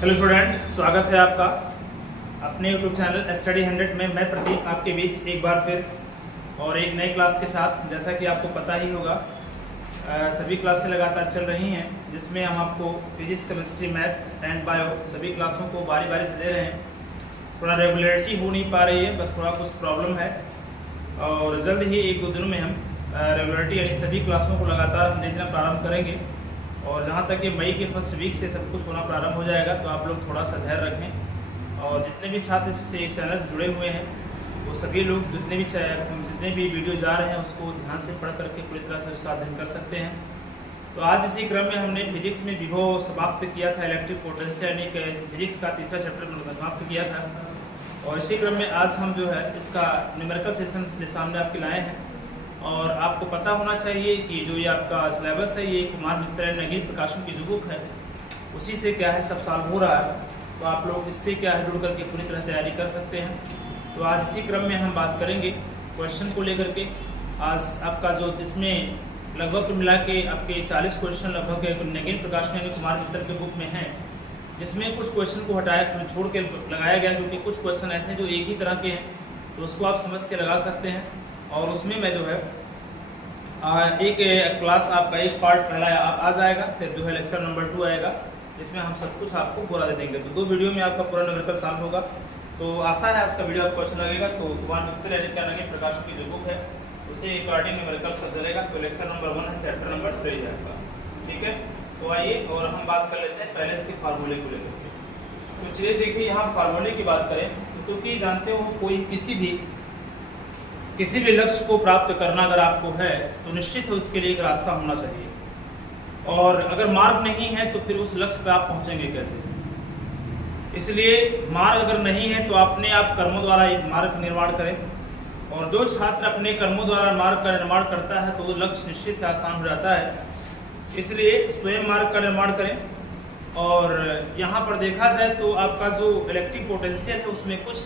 Hello student, स्वागत है आपका अपने यूट्यूब चैनल स्टडी 100 में। मैं प्रतीक आपके बीच एक बार फिर और एक नई क्लास के साथ। जैसा कि आपको पता ही होगा, सभी क्लासें लगातार चल रही हैं जिसमें हम आपको physics, chemistry, math and bio सभी क्लासों को बारी बारी से दे रहे हैं। थोड़ा रेगुलरिटी हो नहीं पा रही है, बस थोड़ा कुछ प्रॉब्लम है और जल्द ही एक दो दिनों में हम रेगुलरिटी यानी सभी क्लासों को लगातार हम देना प्रारंभ करेंगे। और जहाँ तक कि मई के फर्स्ट वीक से सब कुछ होना प्रारंभ हो जाएगा, तो आप लोग थोड़ा सा धैर्य रखें। और जितने भी छात्र इस चैनल से जुड़े हुए हैं वो सभी लोग जितने भी वीडियो जा रहे हैं उसको ध्यान से पढ़ करके पूरी तरह से उसका अध्ययन कर सकते हैं। तो आज इसी क्रम में हमने फिजिक्स में विभव समाप्त किया था, इलेक्ट्रिक पोटेंशियल यानी कि फिजिक्स का तीसरा चैप्टर समाप्त किया था। और इसी क्रम में आज हम जो है इसका न्यूमेरिकल सेशन सामने आपके लाए हैं। और आपको पता होना चाहिए कि जो ये आपका सिलेबस है ये कुमार मित्र नगीन प्रकाशन की जो बुक है उसी से क्या है सब साल हो रहा है, तो आप लोग इससे क्या है जुड़ करके पूरी तरह तैयारी कर सकते हैं। तो आज इसी क्रम में हम बात करेंगे क्वेश्चन को लेकर के। आज आपका जो इसमें लगभग मिला के आपके 40 क्वेश्चन लगभग नगीन प्रकाशन यानी कुमार मित्र के बुक में हैं, जिसमें कुछ क्वेश्चन को हटाया छोड़ के लगाया गया क्योंकि कुछ क्वेश्चन ऐसे हैं जो एक ही तरह के हैं, तो उसको आप समझ के लगा सकते हैं। और उसमें मैं जो है एक क्लास आपका एक पार्ट पहला आ जाएगा, फिर जो है लेक्चर नंबर 2 आएगा जिसमें हम सब कुछ आपको पूरा दे देंगे। तो 2 वीडियो में आपका पूरा न्यूमेरिकल सॉल्व होगा। तो आशा है आज का वीडियो आपको अच्छा लगेगा। तो कुमार मित्र नगीन प्रकाशन की जो बुक है उसे अकॉर्डिंग न्यूमेरिकल सब चलेगा। तो लेक्चर नंबर 1 है, चैप्टर नंबर 3 है आपका, ठीक है। तो आइए और हम बात कर लेते हैं पहले इसके फार्मूले को लेकर के। तो चलिए देखिए, यहाँ फार्मूले की बात करें तो क्योंकि जानते हो कोई किसी भी लक्ष्य को प्राप्त करना अगर आपको है तो निश्चित है उसके लिए एक रास्ता होना चाहिए। और अगर मार्ग नहीं है तो फिर उस लक्ष्य पर आप पहुंचेंगे कैसे। इसलिए मार्ग अगर नहीं है तो अपने आप कर्मों द्वारा एक मार्ग निर्माण करें। और जो छात्र अपने कर्मों द्वारा मार्ग का निर्माण करता है तो वो लक्ष्य निश्चित है आसान हो जाता है। इसलिए स्वयं मार्ग का निर्माण करें। और यहाँ पर देखा जाए तो आपका जो इलेक्ट्रिक पोटेंशियल है उसमें कुछ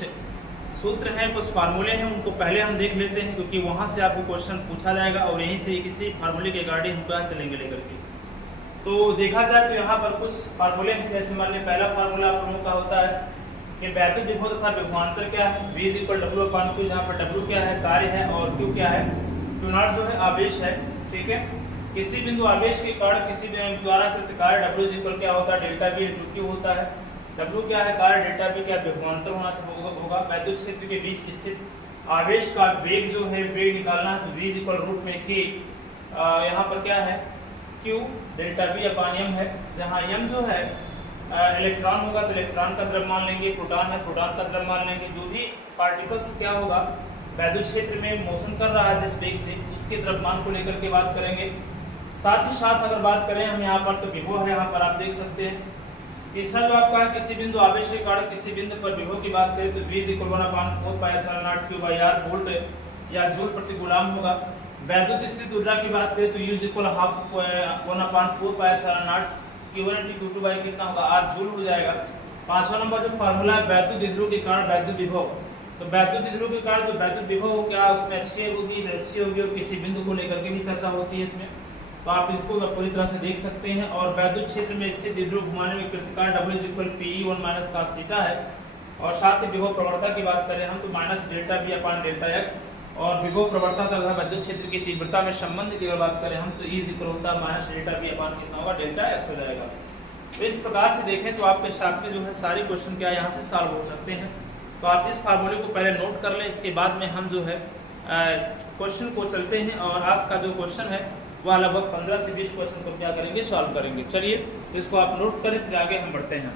सूत्र हैं, कुछ फार्मूले हैं, उनको पहले हम देख लेते हैं क्योंकि वहाँ से आपको क्वेश्चन पूछा जाएगा और यहीं से किसी फार्मूले के गाड़ी हम क्या चलेंगे लेकर के। तो देखा जाए तो यहाँ पर कुछ फार्मूले हैं। जैसे मान लीजिए पहला फार्मूला आप लोगों का होता है कि वैद्युत विभव तथा विभवांतर क्या है, V = W/Q, जहाँ पर W क्या है कार्य है और Q क्या है, Q0 जो है आवेश है, ठीक है। किसी बिंदु आवेश के कारण किसी द्वारा कृत कार्य W क्या होता है, ΔV × Q होता है। W क्या है कार्य, ΔV क्या विभवांतर होगा। वैद्युत क्षेत्र के बीच स्थित आवेश का वेग जो है वेग निकालना है तो V √K। यहाँ पर क्या है Q ΔV/m है, जहाँ m जो है इलेक्ट्रॉन होगा तो इलेक्ट्रॉन का द्रव्यमान लेंगे, प्रोटॉन है प्रोटॉन का द्रव्यमान लेंगे। जो भी पार्टिकल्स क्या होगा वैद्युत क्षेत्र में मोशन कर रहा है जिस वेग से उसके द्रव्यमान को लेकर के बात करेंगे। साथ ही साथ अगर बात करें हम यहाँ पर तो विभव है, यहाँ पर आप देख सकते हैं। तीसरा जो आपका है किसी बिंदु आवेश के कारण किसी बिंदु पर विभव की बात करें तो V = 1/4πε0Q/r वोल्ट या जूल प्रति कूलम होगा। वैद्युत स्थित ऊर्जा की बात करें तो U = 1/4πε0 Q1 × कितना होगा R जूल हो जाएगा। पांचवा नंबर जो फार्मूला है वैद्युत द्विध्रुव के कारण वैद्युत विभव, तो वैद्युत द्विध्रुव के कारण जो वैद्युत विभव हो क्या उसमें अक्षीय होगी, निरक्षीय होगी और किसी बिंदु को लेकर के भी चर्चा होती है इसमें, तो आप इसको पूरी तरह से देख सकते हैं। और वैद्युत क्षेत्र में स्थित द्विध्रुव घुमाने में कृत कार्य W = Pe1 - cos θ है। और साथ ही विभव प्रवणता की बात करें हम तो -ΔV/ΔX। और विभव प्रवणता तथा वैद्युत क्षेत्र की तीव्रता में संबंध की बात करें हम तो E होता -ΔV/ कितना होगा ΔX हो जाएगा। तो इस प्रकार से देखें तो आपके सामने जो है सारे क्वेश्चन क्या यहाँ से सॉल्व हो सकते हैं। तो आप इस फार्मूले को पहले नोट कर लें, इसके बाद में हम जो है क्वेश्चन को चलते हैं। और आज का जो क्वेश्चन है वह लगभग 15 से 20 क्वेश्चन को क्या करेंगे सॉल्व करेंगे। चलिए इसको आप नोट करें फिर आगे हम बढ़ते हैं।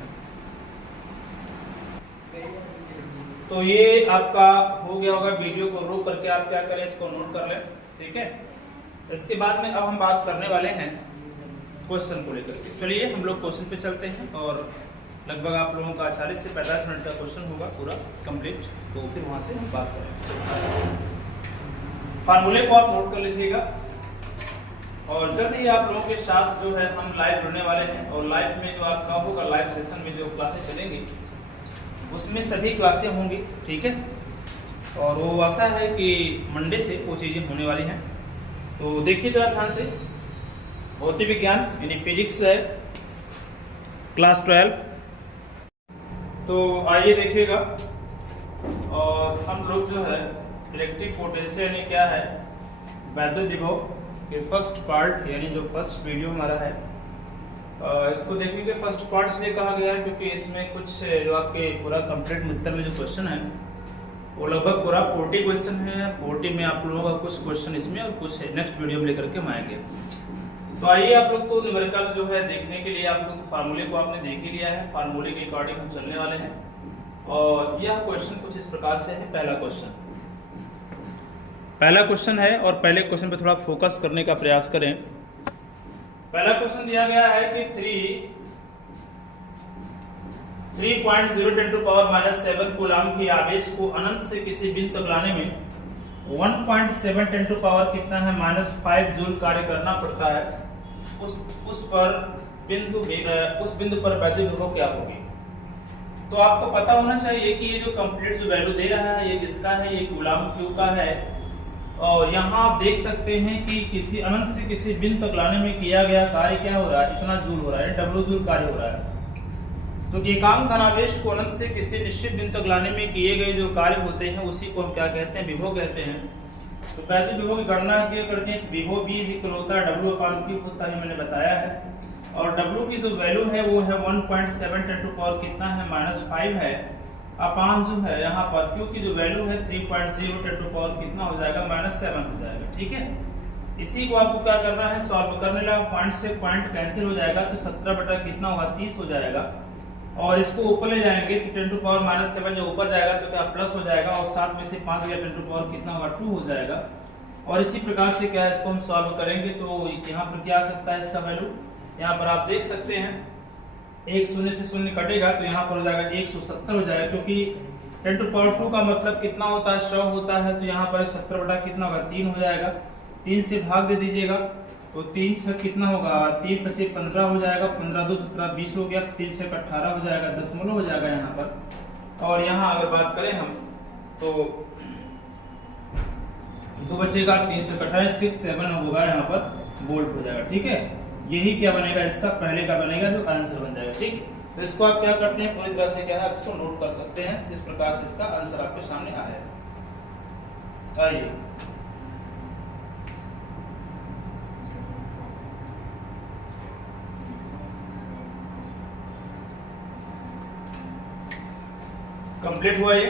तो ये आपका हो गया होगा, वीडियो को रोक करके आप क्या करें इसको नोट कर लें, ठीक है। इसके बाद में अब हम बात करने वाले हैं क्वेश्चन को लेकर के। चलिए हम लोग क्वेश्चन पे चलते हैं और लगभग आप लोगों का 40 से 45 मिनट का क्वेश्चन होगा पूरा कंप्लीट, तो फिर वहां से हम बात करेंगे। फार्मूले को आप नोट कर लीजिएगा और जल्द ही आप लोगों के साथ जो है हम लाइव जुड़ने वाले हैं। और लाइव में जो आपका होगा लाइव सेशन में जो क्लासेस चलेंगी उसमें सभी क्लासें होंगी, ठीक है। और वो आशा है कि मंडे से वो चीज़ें होने वाली हैं। तो देखिए जरा ध्यान से, भौतिक विज्ञान यानी फिजिक्स है क्लास 12 तो आइए देखिएगा। और हम लोग जो है इलेक्ट्रिक पोटेंशियल यानी क्या है, वैद्युत विभव के फर्स्ट पार्ट यानी जो फर्स्ट वीडियो हमारा है इसको देखेंगे। फर्स्ट पार्ट इसलिए कहा गया है क्योंकि इसमें कुछ जो आपके पूरा कंप्लीट मित्र में जो क्वेश्चन है वो लगभग पूरा 40 क्वेश्चन है। 40 में आप लोगों का कुछ क्वेश्चन इसमें और कुछ नेक्स्ट वीडियो में लेकर के हम आएंगे। तो आइए आप लोग तो न्यूमेरिकल जो है देखने के लिए आप लोग फार्मूले को आपने देख ही लिया है। फार्मूले के अकॉर्डिंग हम चलने वाले हैं और यह क्वेश्चन कुछ इस प्रकार से है। पहला क्वेश्चन है और पहले क्वेश्चन पे थोड़ा फोकस करने का प्रयास करें। पहला क्वेश्चन दिया गया है कि 3.0 10⁻⁷ कूलाम की आवेश को अनंत से किसी बिंदु तक लाने में 1.7 10⁻⁻ कितना है -5 जूल कार्य करना पड़ता है। उस बिंदु पर वैद्युत विभव क्या होगी। तो आपको पता होना चाहिए कि ये जो कंप्लीट जो वैल्यू दे रहा है ये किसका है, ये कूलाम क्यू का है। और यहाँ आप देख सकते हैं कि किसी अनंत से किसी बिंदु तक लाने में किया गया कार्य क्या हो रहा है, इतना जूल हो रहा है, W जूल कार्य हो रहा है। तो एकांक धनावेश को अनंत से किसी निश्चित बिंदु तक लाने में किए गए जो कार्य होते हैं उसी को हम क्या कहते हैं, विभव कहते हैं। तो वैद्युत विभव की गणना क्या करते हैं, विभव B होता है W/Q होता है, मैंने बताया है। और W की जो वैल्यू है वो है 1.7 10⁻⁻ कितना है -5 है, अपान जो है यहाँ पर Q की जो वैल्यू है 3.0 10⁻⁻ कितना हो जाएगा -7 हो जाएगा। ठीक है, इसी को आपको क्या करना है, सॉल्व करने लगा। पॉइंट से पॉइंट कैंसिल हो जाएगा तो 17 बटा कितना होगा 30 हो जाएगा। और इसको ऊपर ले जाएंगे तो 10⁻⁻7 जो ऊपर जाएगा तो क्या प्लस हो जाएगा और 7 में से 5 गया 10⁻⁻ कितना होगा 2 हो जाएगा। और इसी प्रकार से क्या है इसको हम सॉल्व करेंगे तो यहाँ पर क्या आ सकता है इसका वैल्यू, यहाँ पर आप देख सकते हैं 1 शून्य से शून्य कटेगा तो यहाँ पर हो जाएगा 170 हो जाएगा, क्योंकि 10⁻2 का मतलब कितना होता है 100 होता है। तो यहाँ पर 70 बटा कितना होगा 3 हो जाएगा। 3 से भाग दे दीजिएगा तो 3 6 कितना होगा 3 × 5 15 हो जाएगा, 15 2 17 20 हो गया, 3 6 18 हो जाएगा, दशमलव हो जाएगा यहाँ पर। और यहाँ अगर बात करें हम तो 2 बचेगा, 3 से 18 6 7 होगा, यहाँ पर वोल्ट हो जाएगा। ठीक है, यही क्या बनेगा इसका पहले का बनेगा जो आंसर बन जाएगा। ठीक, तो इसको आप क्या करते हैं पूरी तरह से क्या है इसको नोट कर सकते हैं, इस प्रकार से इसका आंसर आपके सामने आया। आइए कंप्लीट हुआ ये।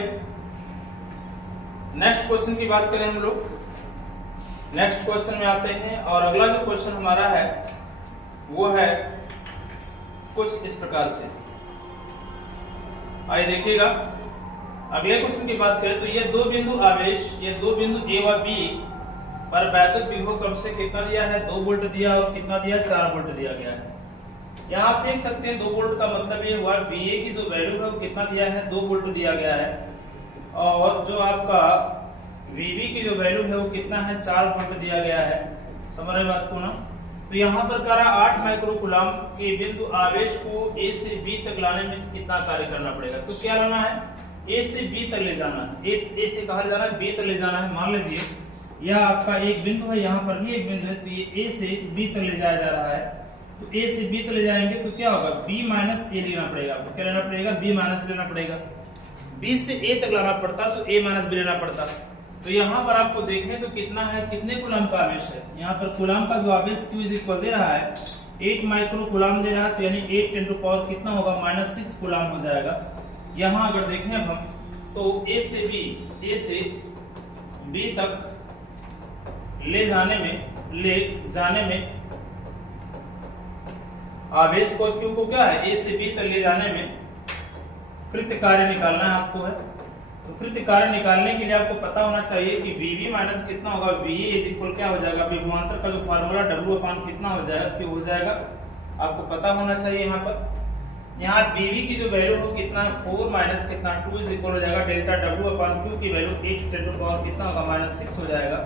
नेक्स्ट क्वेश्चन की बात करें हम लोग, नेक्स्ट क्वेश्चन में आते हैं। और अगला जो क्वेश्चन हमारा है वो है कुछ इस प्रकार से। आइए देखिएगा, अगले क्वेश्चन की बात करें तो ये दो बिंदु आवेश, ये दो बिंदु A व B पर वैद्युत विभव क्रम से कितना दिया है 2 वोल्ट दिया और कितना दिया 4 वोल्ट दिया गया है। यहाँ आप देख सकते हैं 2 वोल्ट का मतलब ये हुआ VA की जो वैल्यू है वो कितना दिया है 2 वोल्ट दिया गया है। और जो आपका VB की जो वैल्यू है वो कितना है 4 वोल्ट दिया गया है। समझ रहे बात को ना। तो यहाँ पर करा 8 माइक्रो कूलाम के बिंदु आवेश को A से B तक लाने में कितना कार्य करना पड़ेगा। तो क्या लाना है, A से B तक ले जाना है। A से कहा जाना है B तक ले जाना है। मान लीजिए यह आपका एक बिंदु है, यहाँ पर भी एक बिंदु है, तो ये A से B तक ले जाया जा रहा है। तो A से B तक ले जाएंगे तो क्या होगा B माइनस A लेना पड़ेगा आपको। क्या लेना पड़ेगा, B माइनस लेना पड़ेगा। B से A तक लाना पड़ता तो A माइनस B लेना पड़ता। तो यहाँ पर आपको देखें तो कितना है, कितने कूलाम का आवेश है। यहाँ पर कूलाम का जो आवेश Q इक्वल दे रहा है 8 माइक्रो कूलाम दे रहा है, तो यानी 8 10⁻⁻ कितना होगा -6 कूलाम हो जाएगा। यहाँ अगर देखें हम तो A से B तक ले जाने में आवेश को Q को क्या है A से B तक ले जाने में कृत्य कार्य निकालना है आपको है। तो कृत्य कार्य निकालने के लिए आपको पता होना चाहिए कि VB माइनस कितना होगा VA इज इक्वल क्या हो जाएगा, विभवांतर का जो फार्मूला W कितना हो जाएगा Q हो जाएगा, आपको पता होना चाहिए। यहाँ पर यहाँ VB की जो वैल्यू हो कितना है 4 माइनस कितना 2 इज इक्वल हो जाएगा डेल्टा W/Q की वैल्यू 8 10⁻⁻ कितना होगा -6 हो जाएगा।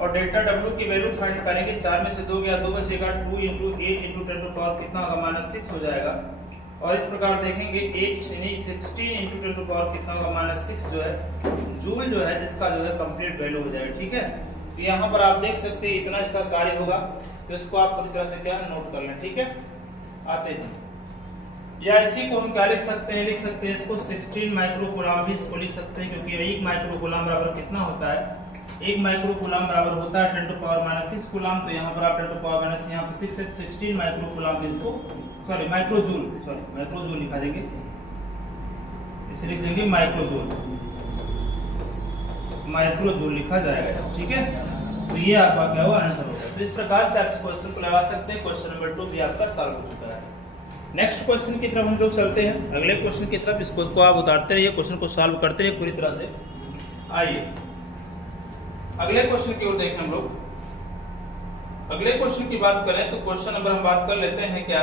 और डेल्टा W की वैल्यू फाइंड करेंगे, 4 में से 2 गया 2 बचेगा, 2 × 8 × 10⁻⁻ कितना होगा -6 हो जाएगा। और इस प्रकार देखेंगे 8 यानी 16 × 10⁻⁻ कितना होगा -6 जो है जूल जो है इसका जो है कंप्लीट वैल्यू हो जाएगा। ठीक है, तो यहाँ पर आप देख सकते हैं इतना इसका कार्य होगा। तो इसको आप पूरी तरह से क्या नोट कर लें। ठीक है, आते हैं या इसी को हम क्या लिख सकते हैं इसको 16 माइक्रोकूलम भी इसको लिख सकते हैं, क्योंकि 1 माइक्रोकूलम बराबर कितना होता है, 1 माइक्रोकूलम बराबर होता है 10⁻⁶ कूलम। तो यहाँ पर आप 10⁻⁻ यहाँ पे 16 माइक्रोकूलम इसको माइक्रोजूल लिखा देंगे, इसे लिख देंगे माइक्रोजूल लिखा जाएगा, ठीक है। तो ये आपका क्या हुआ, आंसर होगा। तो इस प्रकार से आप इस क्वेश्चन को लगा सकते हैं। क्वेश्चन नंबर 2 भी आपका सॉल्व हो चुका है। नेक्स्ट क्वेश्चन की तरफ हम लोग चलते हैं, अगले क्वेश्चन की तरफ। इस क्वेश्चन को आप उतारते रहिए, क्वेश्चन को सॉल्व करते रहिए पूरी तरह से। आइए अगले क्वेश्चन की ओर देखें हम लोग। अगले क्वेश्चन की बात करें तो क्वेश्चन नंबर हम बात कर लेते हैं क्या,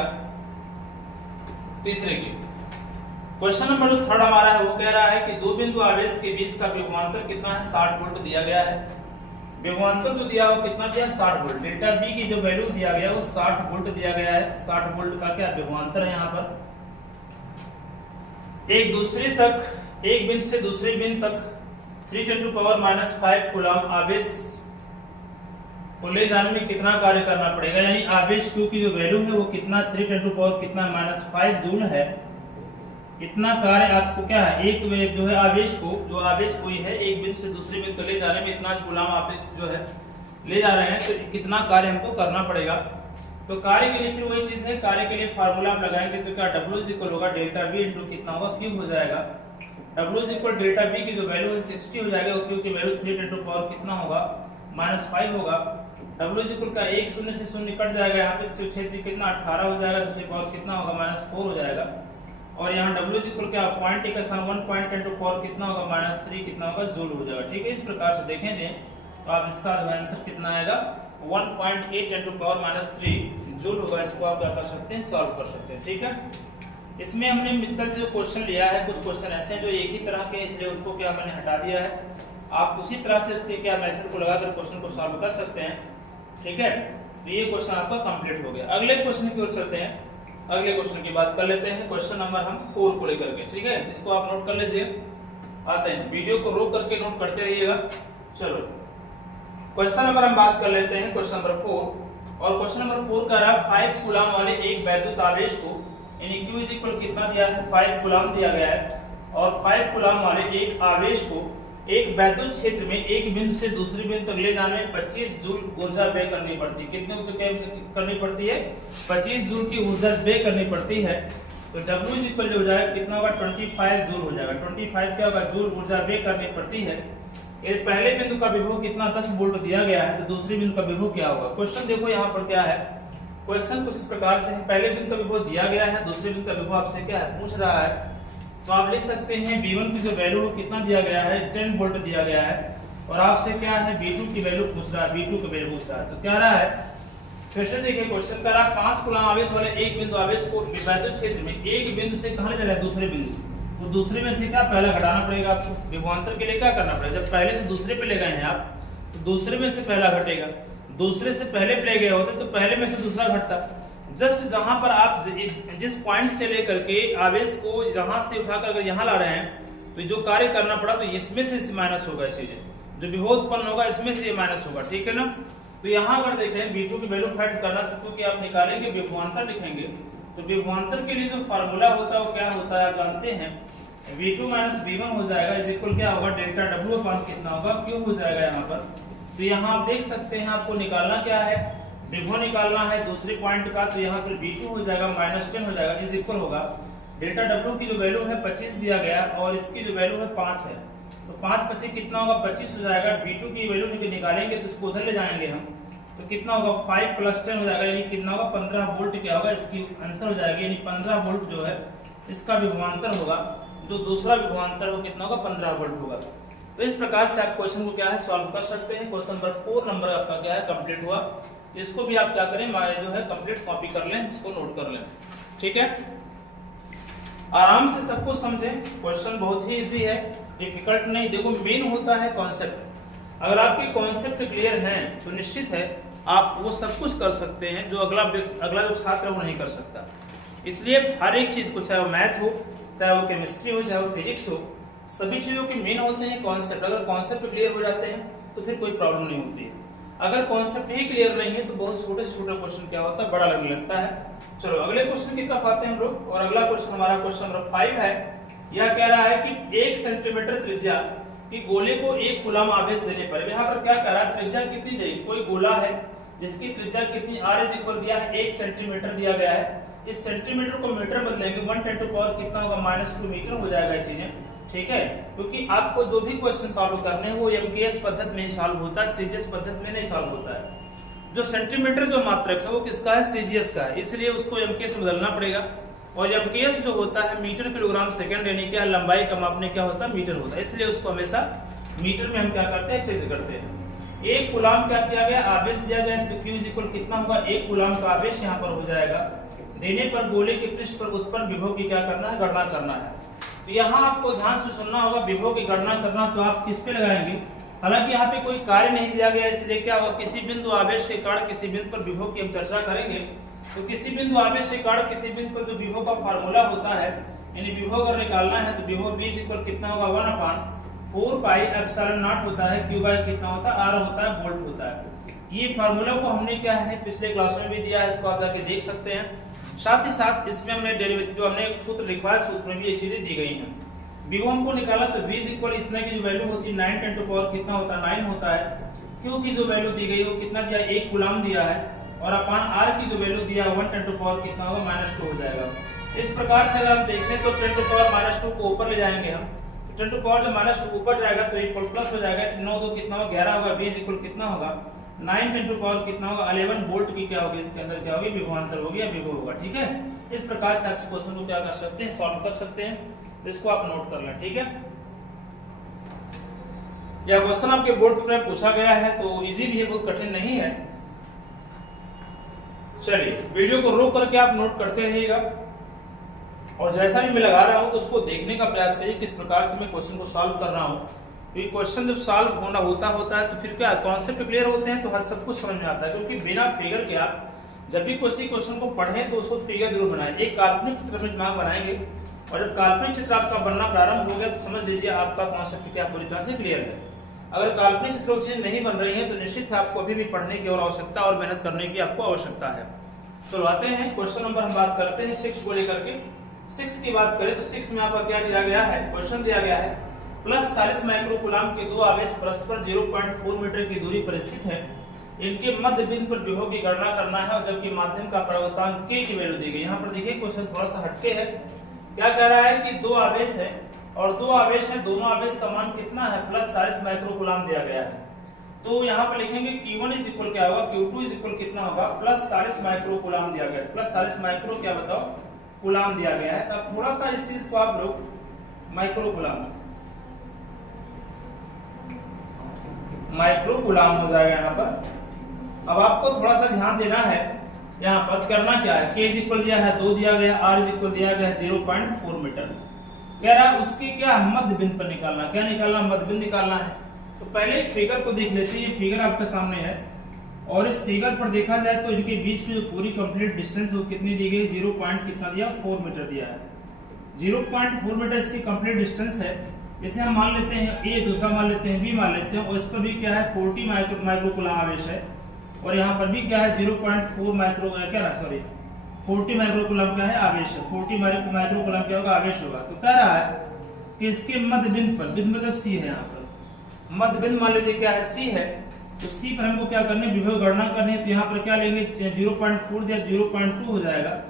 तीसरे की। क्वेश्चन नंबर जो थर्ड हमारा है वो कह रहा है कि दो बिंदु आवेश के बीच का विभवांतर कितना है, 60 वोल्ट दिया गया है। विभवांतर जो दिया वो कितना दिया, 60 वोल्ट। डेल्टा V की जो वैल्यू दिया गया वो 60 वोल्ट दिया गया है। 60 वोल्ट का क्या विभवांतर है यहाँ पर। एक बिंदु से दूसरे बिंदु तक 3×10⁻⁵ कूलम आवेश को ले जाने में कितना कार्य करना पड़ेगा, यानी आवेश Q की जो वैल्यू है वो कितना 3×10⁻⁻⁵ जूल है। इतना कार्य आपको क्या है, एक जो है आवेश कोई है एक बिंदु से दूसरे बिंदु ले जाने में इतना कूलम आवेश जो है ले जा रहे हैं, तो कितना कार्य हमको करना पड़ेगा। तो कार्य के लिए फिर वही चीज है, कार्य के लिए फार्मूला आप लगाएंगे तो क्या W इक्वल होगा डेल्टा V इंटू कितना होगा, Q हो जाएगा। W इक्वल डेल्टा V की जो वैल्यू है 60 हो जाएगा, और Q की वैल्यू 3×10 कितना होगा, -5 होगा। W इक्वल का 1 0 से 0 कट जाएगा, यहाँ पे क्षेत्र कितना 18 हो जाएगा, 10 कितना होगा -4 हो जाएगा। और यहाँ W इक्वल क्या पॉइंट के साथ 1.10⁻⁴ कितना होगा, -3 कितना होगा, जूल हो जाएगा, ठीक है। इस प्रकार से देखेंगे तो आप इसका आंसर कितना आएगा, 1.8 × 10⁻³ जूल होगा। इसको आप क्या कर सकते हैं, सॉल्व कर सकते हैं, ठीक है। इसमें हमने मित्तर से जो क्वेश्चन लिया है, कुछ क्वेश्चन ऐसे हैं जो एक ही तरह के, इसलिए उसको क्या मैंने हटा दिया है। आप उसी तरह से उसके क्या मेथड को लगाकर क्वेश्चन को सॉल्व कर सकते हैं, ठीक है। तो ये क्वेश्चन आपका कंप्लीट हो गया। अगले क्वेश्चन की ओर चलते हैं। अगले क्वेश्चन की बात कर लेते हैं, क्वेश्चन नंबर हम 4 को लेकर के, ठीक है। इसको आप नोट कर लीजिए, आते हैं, वीडियो को रोक करके नोट करते रहिएगा। चलो क्वेश्चन नंबर हम बात कर लेते हैं, क्वेश्चन नंबर 4। और क्वेश्चन नंबर 4 का रहा 5 कूलम वाले एक वैद्युत आवेश को, यानी Q इक्वल कितना दिया है, 5 कूलम दिया गया है। और 5 कूलम वाले एक आवेश को एक वैद्युत क्षेत्र में एक बिंदु से दूसरे बिंदु तक ले जाने में 25 जूल ऊर्जा व्यय करनी पड़ती है। कितने करनी पड़ती है, 25 जूल की ऊर्जा व्यय करनी पड़ती है। तो W इक्वल जो हो जाएगा कितना होगा, 25 जूल हो जाएगा। 25 क्या होगा, जूल ऊर्जा व्यय करनी पड़ती है। यदि पहले बिंदु का विभव कितना 10 वोल्ट दिया गया है, तो दूसरे बिंदु का विभव क्या होगा। क्वेश्चन देखो यहाँ पर क्या है, क्वेश्चन कुछ इस प्रकार से है, पहले बिंदु का विभव दिया गया है, दूसरे बिंदु का विभव आपसे क्या है, पूछ रहा है। तो आप लिख सकते हैं V1 की जो वैल्यू हो कितना दिया गया है, 10 वोल्ट दिया गया है। और आपसे क्या है, V2 की वैल्यू पूछ रहा है, V2 की वैल्यू पूछ रहा है। तो क्या रहा है, फिर से देखिए क्वेश्चन का रहा 5 कूलम आवेश वाले एक बिंदु आवेश को विद्युत क्षेत्र में एक बिंदु से कहां ले जाना है, दूसरे बिंदु। तो दूसरे में से क्या पहला घटाना पड़ेगा आपको। विभवांतर के लिए क्या करना पड़ेगा, जब पहले से दूसरे पे ले गए हैं आप, तो दूसरे में से पहला घटेगा। दूसरे से पहले पे ले गए होते तो पहले में से दूसरा घटता। जस्ट जहां पर आप जिस पॉइंट से लेकर के आवेश को जहां से उठाकर यहां ला रहे हैं, तो जो कार्य करना पड़ा तो इसमें से माइनस होगा, चीजें जो विभव उत्पन्न होगा इसमें से माइनस होगा, ठीक है ना। तो यहाँ अगर देखें V2 की वैल्यू फाइंड करना, तो चूंकि आप निकालेंगे विभवांतर लिखेंगे, तो विभवांतर के लिए जो फार्मूला होता है वो क्या होता है आप जानते हैं, V2 - V1 हो जाएगा, इज इक्वल क्या होगा, डेल्टा W अपान कितना होगा, Q हो जाएगा यहाँ पर। तो यहाँ आप देख सकते हैं आपको निकालना क्या है, विभव निकालना है दूसरे पॉइंट का। तो यहाँ पर V2 हो जाएगा -10 हो जाएगा, इज इक्वल होगा डेल्टा W की जो वैल्यू है 25 दिया गया और इसकी जो वैल्यू है 5 है। तो 5 25 कितना होगा, 25 हो जाएगा। V2 की वैल्यू निकालेंगे तो इसको उधर ले जाएंगे हम, तो कितना होगा 5 + 10 हो जाएगा, यानी कितना होगा 15 वोल्ट क्या होगा, इसकी आंसर हो जाएगी, यानी 15 वोल्ट जो है इसका विभवांतर होगा। जो दूसरा विभवांतर हो कितना होगा, 15 वोल्ट होगा। तो इस प्रकार से आप क्वेश्चन को क्या है सॉल्व कर सकते हैं। क्वेश्चन नंबर 4 नंबर आपका क्या है कंप्लीट हुआ। इसको भी आप क्या करें, जो है कंप्लीट कॉपी कर लें, इसको नोट कर लें, ठीक है। आराम से सब कुछ समझें, क्वेश्चन बहुत ही इजी है, डिफिकल्ट नहीं। देखो मेन होता है कॉन्सेप्ट। अगर आपकी कॉन्सेप्ट क्लियर है तो निश्चित है आप वो सब कुछ कर सकते हैं जो अगला जो छात्र है वो नहीं कर सकता। इसलिए हर एक चीज को, चाहे वो मैथ हो, चाहे वो केमिस्ट्री हो, चाहे वो फिजिक्स हो, सभी चीजों के मेन होते हैं कॉन्सेप्ट। अगर कॉन्सेप्ट क्लियर हो जाते हैं तो फिर कोई प्रॉब्लम नहीं होती है। अगर कॉन्सेप्ट ही क्लियर नहीं है तो बहुत छोटे से छोटा क्वेश्चन क्या होता है, बड़ा लगने लगता है। चलो अगले क्वेश्चन की तरफ आते हैं हम लोग, और अगला क्वेश्चन हमारा क्वेश्चन नंबर 5 है। यह कह रहा है कि 1 सेंटीमीटर त्रिज्या कि गोले को 1 कूलम आवेश देने पर, यहाँ पर क्या कह रहा है, त्रिज्या कितनी दी, कोई गोला है जिसकी त्रिज्या कितनी r इज इक्वल दिया है 1 सेंटीमीटर दिया गया है। इस सेंटीमीटर को मीटर बदलेंगे 1 × 10 पावर कितना होगा -2 मीटर हो जाएगा ये चीजें, ठीक है। क्योंकि आपको जो भी क्वेश्चन सॉल्व करने हैं वो एमकेएस पद्धति में ही सॉल्व होता है, सीजीएस पद्धति में नहीं सॉल्व होता है। जो सेंटीमीटर जो मात्रक है वो किसका है, सीजीएस का है, इसलिए उसको एमकेएस में बदलना पड़ेगा। और एमकेएस जो होता है मीटर किलोग्राम सेकंड, यानी क्या लंबाई का मापने क्या होता है, मीटर होता है, इसलिए उसको हमेशा मीटर में हम क्या करते हैं, चेंज करते हैं। 1 कूलम क्या किया गया, आवेश दिया गया, तो Q इक्वल कितना होगा, 1 कूलम का आवेश यहाँ पर हो जाएगा। देने पर गोले के पृष्ठ पर उत्पन्न विभव की क्या करना है, गणना करना है। तो यहाँ आपको ध्यान से सुनना होगा, विभव की गणना करना, तो आप किस पे लगाएंगे, हालांकि यहाँ पे कोई कार्य नहीं दिया गया, इसलिए क्या होगा, किसी बिंदु आवेश के कारण किसी बिंदु पर विभव की हम चर्चा करेंगे। तो किसी बिंदु आवेश के कारण किसी बिंदु पर जो विभव का फार्मूला होता है, यानी विभव अगर निकालना है तो विभव V इक्वल कितना होगा, 1/4 पाई एप्सिलॉन नॉट होता है, Q बाई कितना होता है, R होता है, वोल्ट होता है। ये फार्मूला को हमने क्या है पिछले क्लास में भी दिया है, इसको आप जाके देख सकते हैं। साथ ही साथ इसमें हमने डेरिवेटिव जो हमने सूत्र लिखा है, सूत्र में भी ये चीजें दी गई हैं। विभव हमको निकाला तो V इक्वल इतना की जो वैल्यू होती है 9 × 10 पावर कितना होता है, 9 होता है। Q की जो वैल्यू दी गई है वो कितना दिया, 1 कूलम दिया है, और अपान R की जो वैल्यू दिया है 1 × 10 पावर कितना होगा, -2 हो जाएगा। इस प्रकार से अगर हम देखें तो 10 टू पावर -2 को ऊपर ले जाएंगे हम, 10 टू पावर जब -2 ऊपर जाएगा तो इक्वल प्लस हो जाएगा, 9 2 कितना होगा, 11 होगा। V इक्वल कितना होगा, 9 × 10 पावर कितना होगा, 11 वोल्ट की क्या होगी, इसके अंदर क्या होगी, विभवांतर होगी या विभव होगा, ठीक है। इस प्रकार से आप इस क्वेश्चन को क्या कर सकते हैं, सॉल्व कर सकते हैं, तो इसको आप नोट कर लें, ठीक है। यह क्वेश्चन आपके बोर्ड पर पूछा गया है, तो इजी भी है, बहुत कठिन नहीं है। चलिए वीडियो को रोक करके आप नोट करते रहिएगा, और जैसा भी मैं लगा रहा हूं तो उसको देखने का प्रयास करिए किस प्रकार से मैं क्वेश्चन को सॉल्व कर रहा हूं। क्योंकि क्वेश्चन जब सॉल्व होना होता है तो फिर क्या कॉन्सेप्ट क्लियर होते हैं तो हर सब कुछ समझ में आता है। क्योंकि बिना फिगर के आप जब भी किसी क्वेश्चन को पढ़ें तो उसको फिगर जरूर बनाएं। एक काल्पनिक चित्र में दिमाग बनाएंगे, और जब काल्पनिक चित्र आपका बनना प्रारंभ हो गया तो समझ लीजिए आपका कॉन्सेप्ट क्या पूरी तरह से क्लियर है। अगर काल्पनिक चित्र चीज नहीं बन रही है तो निश्चित है आपको अभी भी पढ़ने की और आवश्यकता और मेहनत करने की आपको आवश्यकता है। चलो आते हैं क्वेश्चन नंबर, हम बात करते हैं 6 को लेकर के। 6 की बात करें तो 6 में आपका क्या दिया गया है, क्वेश्चन दिया गया है प्लस 40 माइक्रो कूलम के दो आवेश परस्पर 0.4 मीटर की दूरी पर स्थित है। इनके मध्य बिंदु पर विभव की गणना करना है, और जबकि माध्यम का प्रवर्तक k की वैल्यू दी गई। यहाँ पर देखिए क्वेश्चन थोड़ा सा हटके है, क्या कह रहा है कि 2 आवेश है और 2 आवेश है, दोनों आवेश का मान कितना है, प्लस 40 माइक्रो कूलम दिया गया है। तो यहाँ पर लिखेंगे Q1 इज इक्वल क्या होगा, Q2 इज इक्वल कितना होगा, प्लस 40 माइक्रो कूलम दिया गया है। प्लस 40 माइक्रो क्या बताओ, कूलम दिया गया है। तब थोड़ा सा इस चीज को आप लोग माइक्रो कूलम हो जाएगा यहाँ पर। अब आपको थोड़ा सा ध्यान देना है, यहाँ पर करना क्या है, K इज इक्वल दिया है 2 दिया गया, R इज इक्वल दिया गया 0.4 मीटर। कह रहा है उसकी क्या मध्य बिंदु पर निकालना, क्या निकालना, मध्य बिंदु निकालना है। तो पहले एक फिगर को देख लेते हैं, ये फिगर आपके सामने है, और इस फिगर पर देखा जाए तो इनके बीच में जो पूरी कंप्लीट डिस्टेंस है वो कितनी दी गई, 0. कितना दिया, 4 मीटर दिया है। 0.4 मीटर इसकी कंप्लीट डिस्टेंस है। इसे हम मान लेते हैं A, दूसरा मान लेते हैं B मान लेते हैं, और इस पर भी क्या है 40 माइक्रो कूलम आवेश है, और यहाँ पर भी क्या है 0.4 माइक्रो क्या 40 माइक्रो कूलम क्या है, आवेश है। 40 माइक्रो कूलम क्या होगा, आवेश होगा। तो कह रहा है कि इसके मध्य बिंदु पर, बिंदु मतलब C है, यहाँ पर मध्य बिंदु मान लीजिए क्या है, C है, तो C पर हमको क्या करना है, विभव गणना करनी है। तो यहाँ पर क्या लेंगे 0.4 दिया, 0.2 हो जाएगा,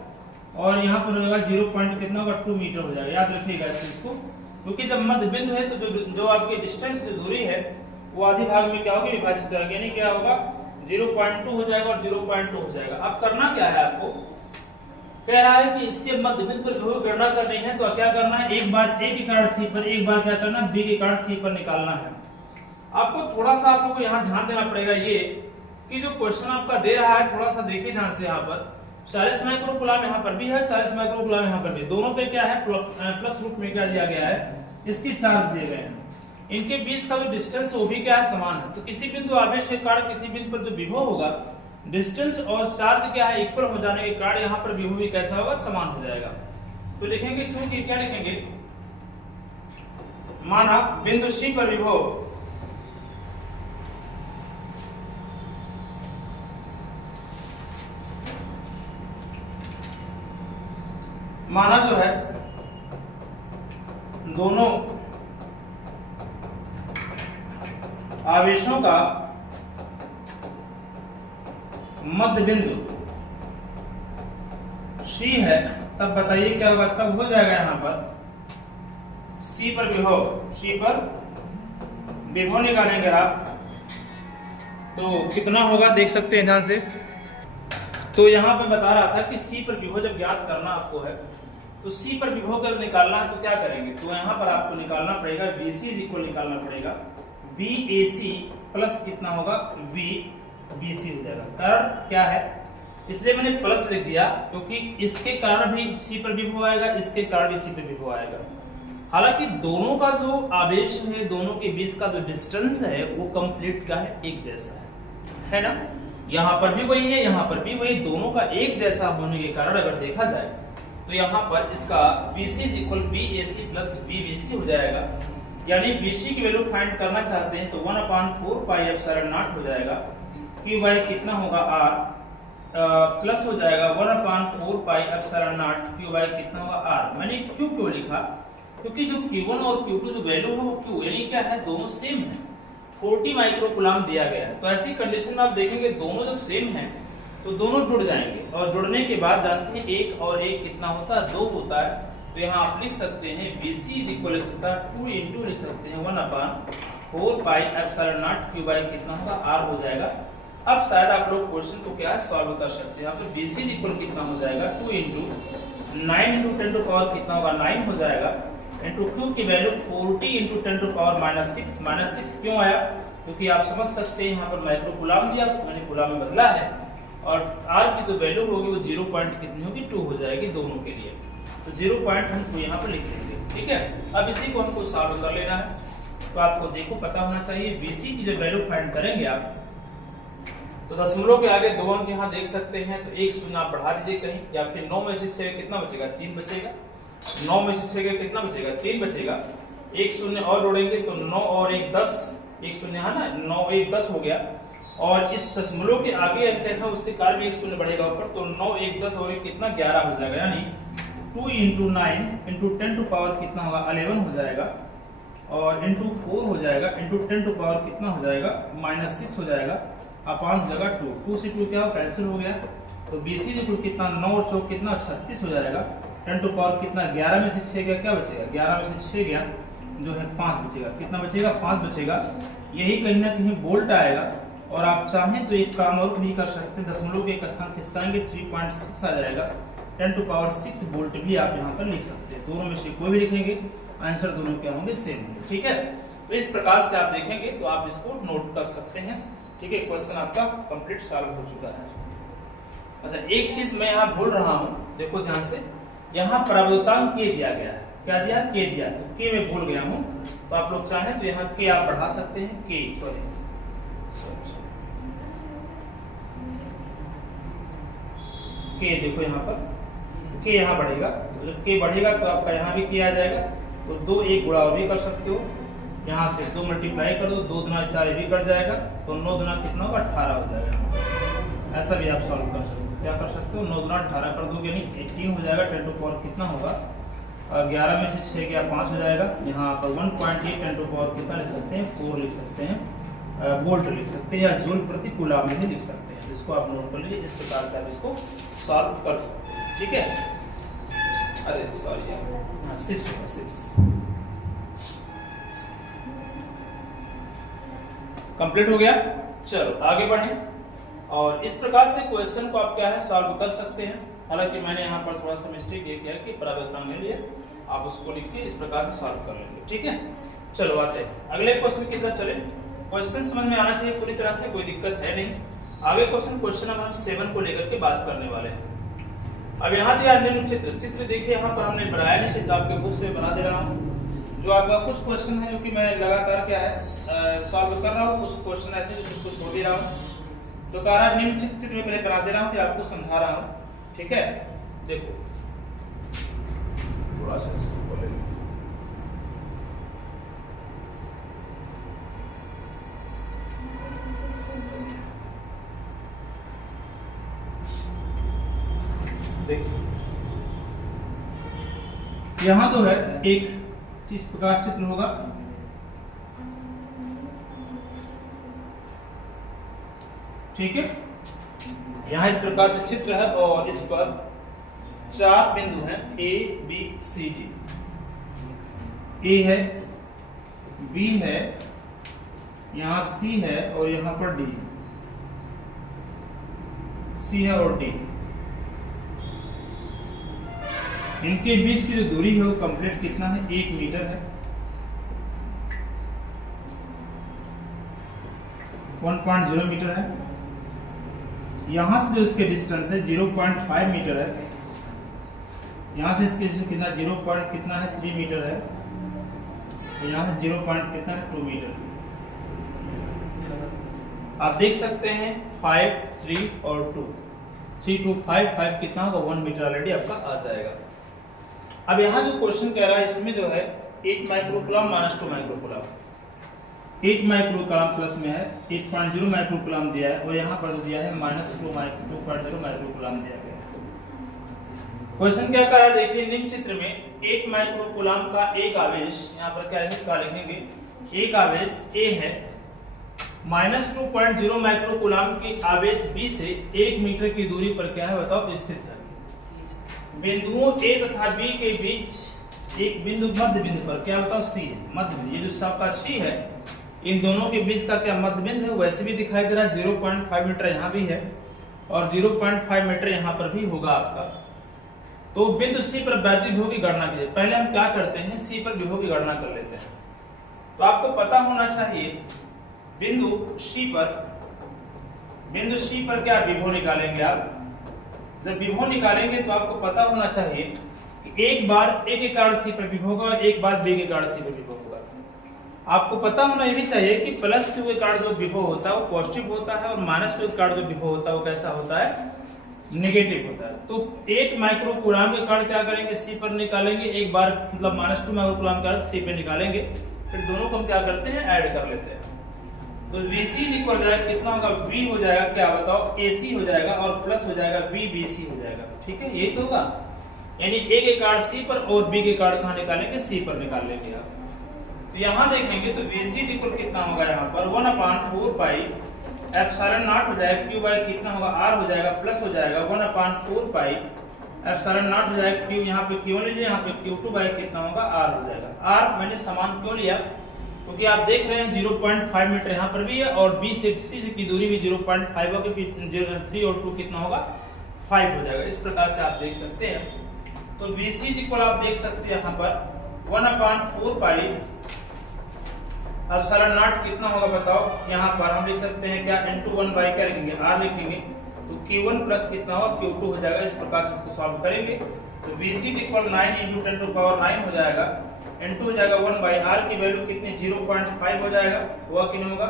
और यहाँ पर हो जाएगा 0. कितना होगा, 2 मीटर हो जाएगा। याद रखिएगा इस चीज को, क्योंकि जब मध्य बिंदु है तो जो आपकी डिस्टेंस जो दूरी है वो आधे भाग में क्या होगी, विभाजित हो जाएगी, यानी क्या होगा 0.2 हो जाएगा और 0.2 हो जाएगा। अब करना क्या है, आपको कह रहा है कि इसके मध्य बिंदु पर विभव गणना करनी है। तो क्या करना है, एक बार A के कारण C पर, एक बार क्या करना है B के कारण C पर निकालना है। आपको थोड़ा सा आप लोगों को यहाँ ध्यान देना पड़ेगा, ये कि जो क्वेश्चन आपका दे रहा है थोड़ा सा देखिए ध्यान से। यहाँ पर 40 माइक्रो कूलम यहाँ पर भी है, 40 माइक्रो कूलम यहाँ पर भी, दोनों पे क्या है प्लस रूप में क्या दिया गया है, इसकी चार्ज दिए गए हैं। इनके बीच का जो डिस्टेंस वो भी क्या है, समान है। तो किसी बिंदु आवेश के कारण किसी बिंदु पर जो विभव होगा, डिस्टेंस और चार्ज क्या है इक्वल हो जाने के कारण यहाँ पर विभव भी कैसा होगा, समान हो जाएगा। तो लिखेंगे चूंकि क्या लिखेंगे, माना बिंदु C पर विभव माना जो है दोनों आवेशों का मध्य बिंदु C है, तब बताइए क्या होगा। तब हो जाएगा यहां पर C पर विभव, C पर विभव निकालेंगे आप तो कितना होगा देख सकते हैं ध्यान से। तो यहाँ पे बता रहा था कि C पर विभव जब ज्ञात करना आपको है तो C पर विभव कर निकालना है तो क्या करेंगे, तो यहाँ पर आपको निकालना पड़ेगा VC इज इक्वल निकालना पड़ेगा VAC प्लस कितना होगा VBC हो जाएगा। कारण क्या है, इसलिए मैंने प्लस लिख दिया क्योंकि इसके कारण भी C पर विभव आएगा, इसके कारण भी C पर विभव आएगा। हालांकि दोनों का जो आवेश है, दोनों के बीच का जो डिस्टेंस है वो कंप्लीट क्या है, एक जैसा है ना। यहाँ पर भी वही है, यहाँ पर भी वही, दोनों का एक जैसा होने के कारण अगर देखा जाए तो यहाँ पर इसका VC is equal VAC plus VBC हो जाएगा। यानी VC की वैल्यू फाइंड करना चाहते हैं तो 1/4 पाई एप्सिलॉन नॉट हो जाएगा। Q बाई कितना होगा R प्लस हो जाएगा 1/4 pi epsilon not Q by कितना होगा R। मैंने Q क्यों लिखा, क्योंकि जो Q1 और Q2 जो वैल्यू है वो Q यानी क्या है, दोनों सेम है, 40 माइक्रोकूलम दिया गया है। तो ऐसी कंडीशन में आप देखेंगे दोनों जब सेम है तो दोनों जुड़ जाएंगे और जुड़ने के बाद जानते हैं एक और एक कितना होता है, 2 होता है। तो यहाँ आप लिख सकते हैं BC इज इक्वल होता है 2 इंटू लिख सकते हैं 1/4 pi epsilon not Q by कितना होगा R हो जाएगा। अब शायद आप लोग क्वेश्चन को क्या है सॉल्व कर सकते हैं। यहाँ पे BC इज इक्वल कितना हो जाएगा 2 इंटू 9 इंटू 10 टू पावर कितना होगा 9 हो जाएगा इंटू Q की वैल्यू 40 इंटू 10 टू पावर -6। -6 क्यों आया, क्योंकि आप समझ सकते हैं यहाँ पर माइक्रोकूलम दिया उसको मैंने कूलम में बदला है और R की जो वैल्यू होगी वो 0 पॉइंट कितनी होगी 2 हो जाएगी दोनों के लिए। तो 0 पॉइंट हम यहाँ पर लिख लेंगे, ठीक है। अब इसी को हमको सॉल्व कर लेना है। तो आपको देखो पता होना चाहिए BC की जो वैल्यू फाइंड करेंगे आप तो दशमलव के आगे 2 अंक यहाँ देख सकते हैं तो एक शून्य आप बढ़ा दीजिए कहीं, या फिर 9 में से 6 कितना बचेगा 3 बचेगा, 9 में से 6 कितना बचेगा 3 बचेगा। एक शून्य और जोड़ेंगे तो 9 और 1 10, एक शून्य है ना, 9 1 10 हो गया। और इस दशमलव के आगे अंक था उसके कारण भी एक शून्य बढ़ेगा ऊपर, तो 9 1 10 और 1 कितना 11 हो जाएगा। यानी 2 इंटू 9 इंटू 10 टू पावर कितना होगा 11 हो जाएगा और इंटू 4 हो जाएगा इंटू 10 टू पावर कितना हो जाएगा -6 हो जाएगा अपान हो जाएगा 2। 2 से 2 क्या हो कैंसिल हो गया। तो BC इक्वल कितना 9 और 4 कितना 36 हो जाएगा। 10 टू पावर कितना 11 में से 6 गया क्या बचेगा, 11 में से 6 गया जो है 5 बचेगा। कितना बचेगा 5 बचेगा। यही कहीं ना कहीं बोल्ट आएगा और आप चाहें तो एक काम और भी कर सकते हैं, दशमलव के एक स्थान खिसकाएंगे 3.6 आ जाएगा। 10 टू पावर 6 वोल्ट भी आप यहाँ पर लिख सकते हैं। दोनों में से कोई भी लिखेंगे आंसर दोनों क्या होंगे सेम होंगे, ठीक है। तो इस प्रकार से आप देखेंगे तो आप इसको नोट कर सकते हैं, ठीक है। क्वेश्चन आपका कंप्लीट सॉल्व हो चुका है। अच्छा एक चीज मैं यहाँ भूल रहा हूँ, देखो ध्यान से, यहाँ परावर्तांक के दिया गया है, क्या दिया के दिया, तो के मैं भूल गया हूँ। तो आप लोग चाहें तो यहाँ के आप बढ़ा सकते हैं के, के देखो यहाँ पर के यहाँ बढ़ेगा, तो जब के बढ़ेगा तो आपका यहाँ भी के आ जाएगा। तो 2 1 गुणा भी कर सकते हो, यहाँ से 2 मल्टीप्लाई कर दो, 2 दूना 4 भी कट जाएगा तो 9 दूना कितना होगा 18 हो जाएगा। ऐसा भी आप सॉल्व कर सकते हो, क्या कर सकते हो 9 दूना 18 कर दोगे यानी 18 हो जाएगा। 10 टू पावर कितना होगा 11 में से 6 गया 5 हो जाएगा। यहाँ पर 1.8 10 टू पावर कितना लिख सकते हैं 4 लिख सकते हैं, वोल्ट लिख सकते हैं या जूल प्रति कूलम में भी लिख सकते हैं। इसको आप नोट कर लीजिए, इस प्रकार से आप इसको सॉल्व कर सकते हैं, ठीक है। अरे सॉरी यार 6 कंप्लीट हो गया। चलो आगे बढ़ें और इस प्रकार से क्वेश्चन को आप क्या है सॉल्व कर सकते हैं। हालांकि मैंने यहाँ पर थोड़ा सा मिस्टेक ये किया कि परावर्तन ले लिया, आप उसको लिखिए इस प्रकार से सॉल्व कर लेंगे, ठीक है। चलो आते हैं अगले क्वेश्चन की तरफ चले। क्वेश्चन समझ में आना चाहिए पूरी तरह से, कोई दिक्कत है नहीं। आगे क्वेश्चन नंबर 7 को लेकर के बात करने वाले हैं। अब यहाँ दिया निम्न चित्र देखिए, यहाँ पर हमने बनाया नहीं चित्र, आपके बुक से बना दे रहा हूँ। जो आपका कुछ क्वेश्चन है जो कि मैं लगातार क्या है सॉल्व कर रहा हूँ, कुछ क्वेश्चन ऐसे जिसको छोड़ दे रहा हूँ। तो कह रहा है निम्न चित्र में पहले बना दे रहा हूँ फिर आपको समझा रहा हूँ, ठीक है। देखो थोड़ा सा इसको बोले देखिए यहाँ तो है एक इस प्रकार चित्र होगा, ठीक है। यहाँ इस प्रकार से चित्र है और इस पर 4 बिंदु हैं A B C D। A है, B है, यहाँ C है और यहाँ पर D, C है और D। इनके बीच की जो दूरी है वो कंप्लीट कितना है, 1 मीटर है। 1.0 मीटर है। यहां से जो इसके डिस्टेंस है 0.5 मीटर है। यहां से इसके कितना 0. कितना है 3 मीटर है। यहां से 0. कितना है 2 मीटर। आप देख सकते हैं 5, 3 और 2, 3, 2, 5, 5 कितना होगा 1 मीटर ऑलरेडी आपका आ जाएगा। अब यहाँ जो क्वेश्चन कह रहा है इसमें जो है 8 microcoulomb minus 2 microcoulomb, 8 microcoulomb plus में है 8.0 माइक्रोकूलम दिया है और यहाँ पर दिया है माइनस 2.0 माइक्रोकूलम दिया गया है। क्वेश्चन क्या कह रहा है देखिए, निम्न चित्र में 8 माइक्रोकूलम का एक आवेश, यहाँ पर क्या लिखेंगे, एक आवेश A है, माइनस 2.0 माइक्रोकूलम की आवेश B से 1 मीटर की दूरी पर क्या है बताओ स्थित है। बिंदुओं A तथा B के बीच एक बिंदु मध्य बिंदु पर क्या बताओ C है, मध्य बिंदु। ये जो सबका C है इन दोनों के बीच का क्या मध्य बिंदु है, वैसे भी दिखाई दे रहा है। 0.5 मीटर यहाँ भी है और 0.5 मीटर यहाँ पर भी होगा आपका। तो बिंदु C पर वैद्युत विभव की गणना कीजिए। पहले हम क्या करते हैं, C पर विभव की गणना कर लेते हैं। तो आपको पता होना चाहिए बिंदु C पर क्या विभव निकालेंगे आप। जब विभव निकालेंगे तो आपको पता होना चाहिए कि एक बार A के कारण C पर विभव होगा और एक बार B के कारण C पर विभव होगा। आपको पता होना ये भी चाहिए कि प्लस Q के कारण जो विभव होता है वो पॉजिटिव होता है और माइनस Q के कारण जो विभव होता है वो कैसा होता है, नेगेटिव होता है। तो 8 माइक्रोकूलम के कारण क्या करेंगे, C पर निकालेंगे, एक बार मतलब माइनस 2 माइक्रोकूलम के कारण C पर निकालेंगे, फिर दोनों को हम क्या करते हैं, ऐड कर लेते हैं। तो VC इक्वल जाएगा कितना होगा, V हो जाएगा क्या बताओ AC हो जाएगा और प्लस हो जाएगा VBC हो जाएगा। ठीक है, यही तो होगा। यानी A के कारण C पर और B के कारण कहाँ निकालेंगे, C पर निकाल लेंगे आप। तो यहाँ देखेंगे तो VC इक्वल कितना होगा, यहाँ पर 1/4 पाई एप्सिलॉन नॉट हो जाएगा, Q बाय कितना होगा R हो जाएगा, प्लस हो जाएगा 1/4 पाई एप्सिलॉन नॉट हो जाएगा Q, यहाँ पे Q लीजिए, यहाँ पे Q2 बाय कितना होगा R हो जाएगा। R मैंने समान क्यों लिया, क्योंकि आप देख रहे हैं 0.5 मीटर यहाँ पर भी है और B से C की दूरी भी 0.5 होगी, 3 और 2 कितना होगा 5 हो जाएगा। इस प्रकार से आप देख सकते हैं। तो VC इक्वल आप देख सकते हैं यहाँ पर 1/4 पाई एप्सिलॉन नॉट कितना होगा बताओ, यहाँ पर हम लिख सकते हैं क्या, इनटू 1 बाय क्या लिखेंगे, R लिखेंगे। तो Q1 प्लस कितना होगा, Q2 हो जाएगा। इस प्रकार से इसको सॉल्व करेंगे तो VC इक्वल 9 × 10⁻⁹ हो जाएगा, इनटू हो जाएगा 1 बाई R की वैल्यू कितनी 0.5 हो जाएगा, हुआ कि नहीं होगा।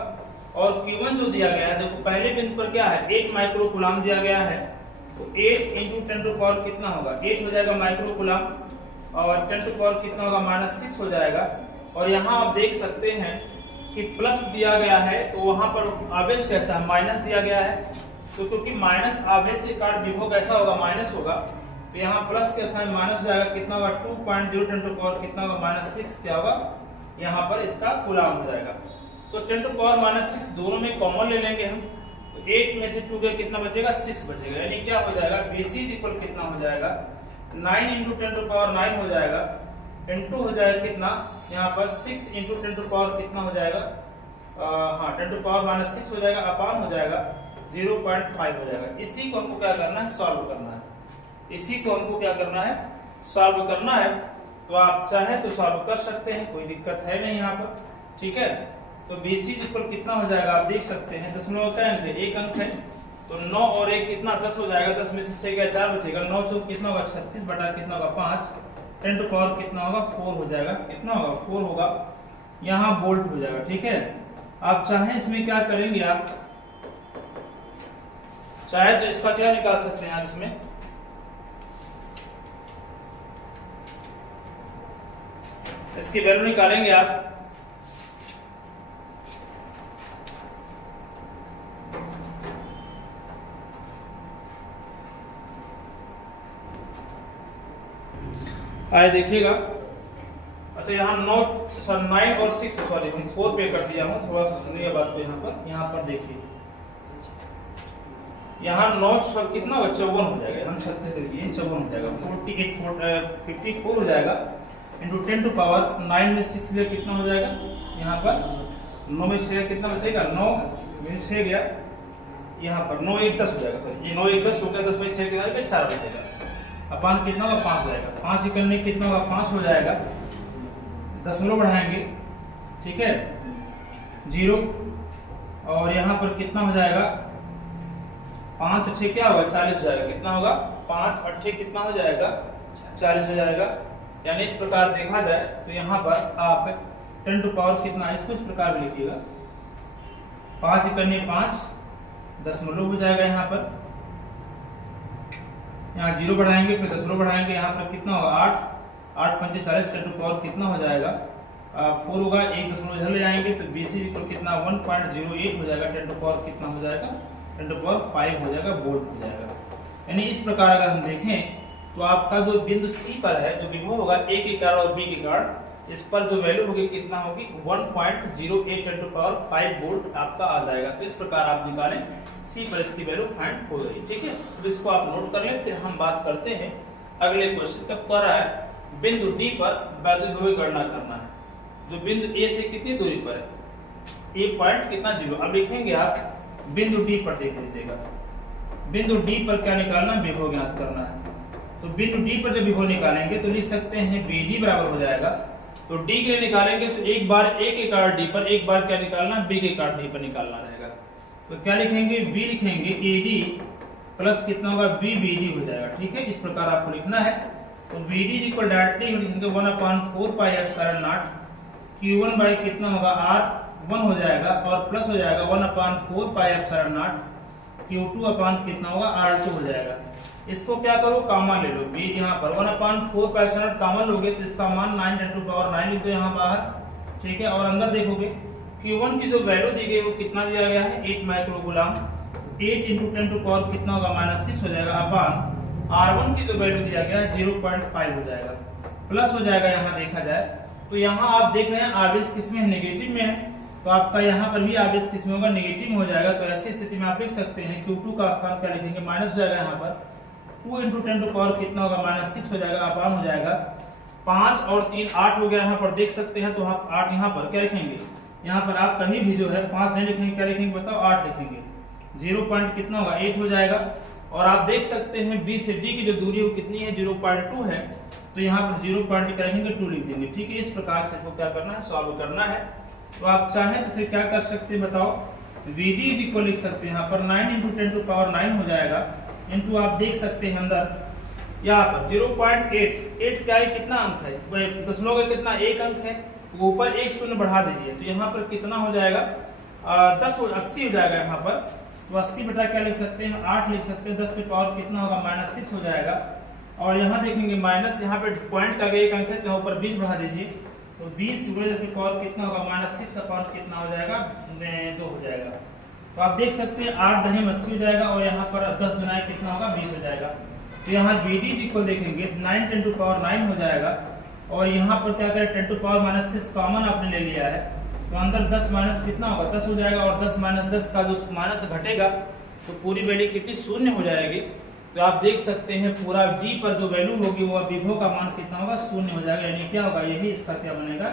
और Q1 जो दिया गया है देखो, पहले बिंदु पर क्या है 8 माइक्रोकूलम दिया गया है, तो 8 × 10⁻⁷ कितना होगा, 8 हो जाएगा माइक्रोकूलम और 10⁻⁷ कितना होगा -6 हो जाएगा। और यहाँ आप देख सकते हैं कि प्लस दिया गया है तो वहां पर आवेश कैसा है, माइनस दिया गया है। तो क्योंकि माइनस आवेश के कारण विभव कैसा होगा, माइनस होगा, तो यहाँ प्लस के स्थान माइनस हो जाएगा, कितना होगा 2.0 10⁻⁷ कितना होगा -6 क्या होगा, यहाँ पर इसका कूलम हो जाएगा। तो 10⁻⁻⁶ दोनों में कॉमन ले लेंगे हम, तो 8 में से 2 गया कितना बचेगा, 6 बचेगा। यानी क्या हो जाएगा, VC इक्वल कितना हो जाएगा 9 × 10⁻⁹ हो जाएगा, इनटू हो जाएगा कितना यहाँ पर 6 × 10⁻⁷ कितना हो जाएगा, हाँ 10⁻⁻⁶ हो जाएगा, अपान हो जाएगा 0.5 हो जाएगा। इसी को हमको क्या करना है, सॉल्व करना है। इसी को हमको क्या करना है, सॉल्व करना है। तो आप चाहे तो सॉल्व कर सकते हैं, कोई दिक्कत है नहीं यहाँ पर। ठीक है, तो BC इक्वल कितना हो जाएगा आप देख सकते हैं, दशमलव का अंक है, एक अंक है, तो 9 और 1 कितना 10 हो जाएगा, 10 में से 6 गया 4 बचेगा, 9 चौक कितना होगा 36 बटा कितना होगा 5, 10⁻⁴ कितना होगा 4 हो जाएगा, कितना होगा 4 होगा, यहाँ वोल्ट हो जाएगा। ठीक है, आप चाहें इसमें क्या करेंगे, आप चाहे तो इसका क्या निकाल सकते हैं, आप इसमें इसकी वैल्यू निकालेंगे आप, आए देखिएगा। अच्छा यहाँ 9 और 6 सॉरी हम 4 पे कर दिया हूँ, थोड़ा सा सुनिए बात को। यहाँ पर देखिए, यहाँ 9 कितना होगा 54 हो जाएगा, हम 36 देखिए 54 हो जाएगा, 54 हो जाएगा इंटू 10 टू पावर 9 में 6 गया कितना हो जाएगा, यहाँ पर 9 में 6 कितना बचेगा, 9 में 6 गया, यहाँ पर 9 1 10 हो जाएगा, तो ये 9 1 10 हो गया, 10 में 6 कितना 4 बचेगा, अपान कितना होगा 5 हो जाएगा, 5 ही करने कितना होगा 5 हो जाएगा, दशमलव बढ़ाएंगे, ठीक है 0, और यहाँ पर कितना हो जाएगा 5 अट्ठे क्या होगा 40 हो जाएगा, कितना होगा 5 अट्ठे कितना हो जाएगा 40 हो जाएगा। यानी इस प्रकार देखा जाए तो यहाँ पर आप 10 टू पावर कितना, इसको इस प्रकार लिखिएगा 5 करने 5 दशमलव हो जाएगा, यहाँ पर यहाँ 0 बढ़ाएंगे फिर दशमलव बढ़ाएंगे, यहाँ पर कितना होगा 8 पंचे 40, 10 टू पावर कितना हो जाएगा 4 होगा, 1 दशमलव इधर ले जाएंगे तो BC कितना 1.08 हो जाएगा, 10 टू पावर कितना हो जाएगा 10 टू पावर 5 हो जाएगा, वोल्ट हो जाएगा। यानी इस प्रकार अगर हम देखें तो आपका जो बिंदु C पर है जो विभव होगा A के कारण और B के कारण, इस पर जो वैल्यू होगी कितना होगी 1.08 10 टू पावर 5 वोल्ट आपका आ जाएगा। तो इस प्रकार आप निकालें C पर इसकी वैल्यू फाइंड हो गई, ठीक है। तो इसको आप नोट कर लें, फिर हम बात करते हैं अगले क्वेश्चन का। कह रहा है बिंदु D पर वैद्युत ध्रुव की गणना करना है, जो बिंदु A से कितनी दूरी पर है, A पॉइंट कितना 0। अब लिखेंगे आप बिंदु D पर, देख लीजिएगा बिंदु D पर क्या निकालना, विभव ज्ञात करना है। तो बिंदु D पर जब विभव निकालेंगे तो लिख सकते हैं BD बराबर हो जाएगा, तो D के लिए निकालेंगे तो एक बार A के कारण D पर, एक बार क्या निकालना B के कारण D पर निकालना रहेगा। तो क्या लिखेंगे B लिखेंगे AD प्लस कितना होगा BBD हो जाएगा, ठीक है। इस प्रकार आपको लिखना है। तो BD इक्वल डायरेक्टली लिखेंगे 1/4 pi epsilon not Q1 by कितना होगा R1 हो जाएगा, और प्लस हो जाएगा 1/4 पाई एप्सिलॉन नॉट Q2 अपान कितना होगा R2 हो जाएगा। इसको क्या करो कॉमन ले लो, B यहाँ पर 1/4 पाई एप्सिलॉन नॉट कॉमन लोगे तो इसका मान 9 10 टू पावर 9 लिख दो यहाँ बाहर, ठीक है। और अंदर देखोगे Q1 की जो वैल्यू दी गई वो कितना दिया गया है 8 माइक्रोकूलम, 8 इंटू 10 टू पावर कितना होगा -6 हो जाएगा, अपान R1 की जो वैल्यू दिया गया है 0.5 हो जाएगा, प्लस हो जाएगा। यहाँ देखा जाए तो यहाँ आप देख रहे हैं आवेश किसमें है, नेगेटिव में है, तो आपका यहाँ पर भी आवेश किसमें होगा, नेगेटिव में हो जाएगा। तो ऐसी स्थिति में आप लिख सकते हैं Q2 का स्थान क्या लिखेंगे माइनस हो जाएगा, यहाँ पर 2 इंटू 10 टू पावर कितना होगा -6 हो जाएगा, अपान हो जाएगा 5 और 3 8 हो गया, यहाँ पर देख सकते हैं। तो आप 8 यहाँ पर क्या लिखेंगे, यहाँ पर आप कहीं भी जो है 5 नहीं लिखेंगे, क्या लिखेंगे बताओ 8 लिखेंगे, 0 पॉइंट कितना होगा 8 हो जाएगा। और आप देख सकते हैं B से D की जो दूरी वो कितनी है 0.2 है, तो यहाँ पर 0 पॉइंट क्या लिखेंगे 2 लिख देंगे, ठीक है। इस प्रकार से इसको क्या करना है सॉल्व करना है। तो आप चाहें तो फिर क्या कर सकते हैं बताओ, VD इज इक्वल लिख सकते हैं यहाँ पर 9 इंटू 10 टू पावर 9 हो जाएगा, इंटू आप देख सकते हैं अंदर यहाँ पर 0.8 क्या है कितना अंक है, दशमलव का कितना 1 अंक है, तो ऊपर 1 शून्य बढ़ा दीजिए तो यहाँ पर कितना हो जाएगा 80 हो जाएगा यहाँ पर। तो 80 बटा क्या लिख सकते हैं 8 लिख सकते हैं, 10 पे पावर कितना होगा -6 हो जाएगा। और यहाँ देखेंगे माइनस, यहाँ पे पॉइंट का 1 अंक है तो यहाँ ऊपर 20 बढ़ा दीजिए, तो 20 गुणे 10 पे पावर कितना होगा -6 अपान कितना हो जाएगा 2 हो जाएगा। तो आप देख सकते हैं 8 दही 80 हो जाएगा, और यहाँ पर 10 बनाए कितना होगा 20 हो जाएगा। तो यहाँ BD इक्वल देखेंगे 9 10 टू पावर 9 हो जाएगा, और यहाँ पर क्या करें 10 टू पावर -6 कॉमन आपने ले लिया है, तो अंदर 10 माइनस कितना होगा 10 हो जाएगा, और 10 माइनस 10 का जो माइनस घटेगा तो पूरी वैल्यू कितनी शून्य हो जाएगी। तो आप देख सकते हैं पूरा D पर जो वैल्यू होगी वो विभव का मान कितना होगा शून्य हो जाएगा, यानी क्या होगा यही इसका क्या बनेगा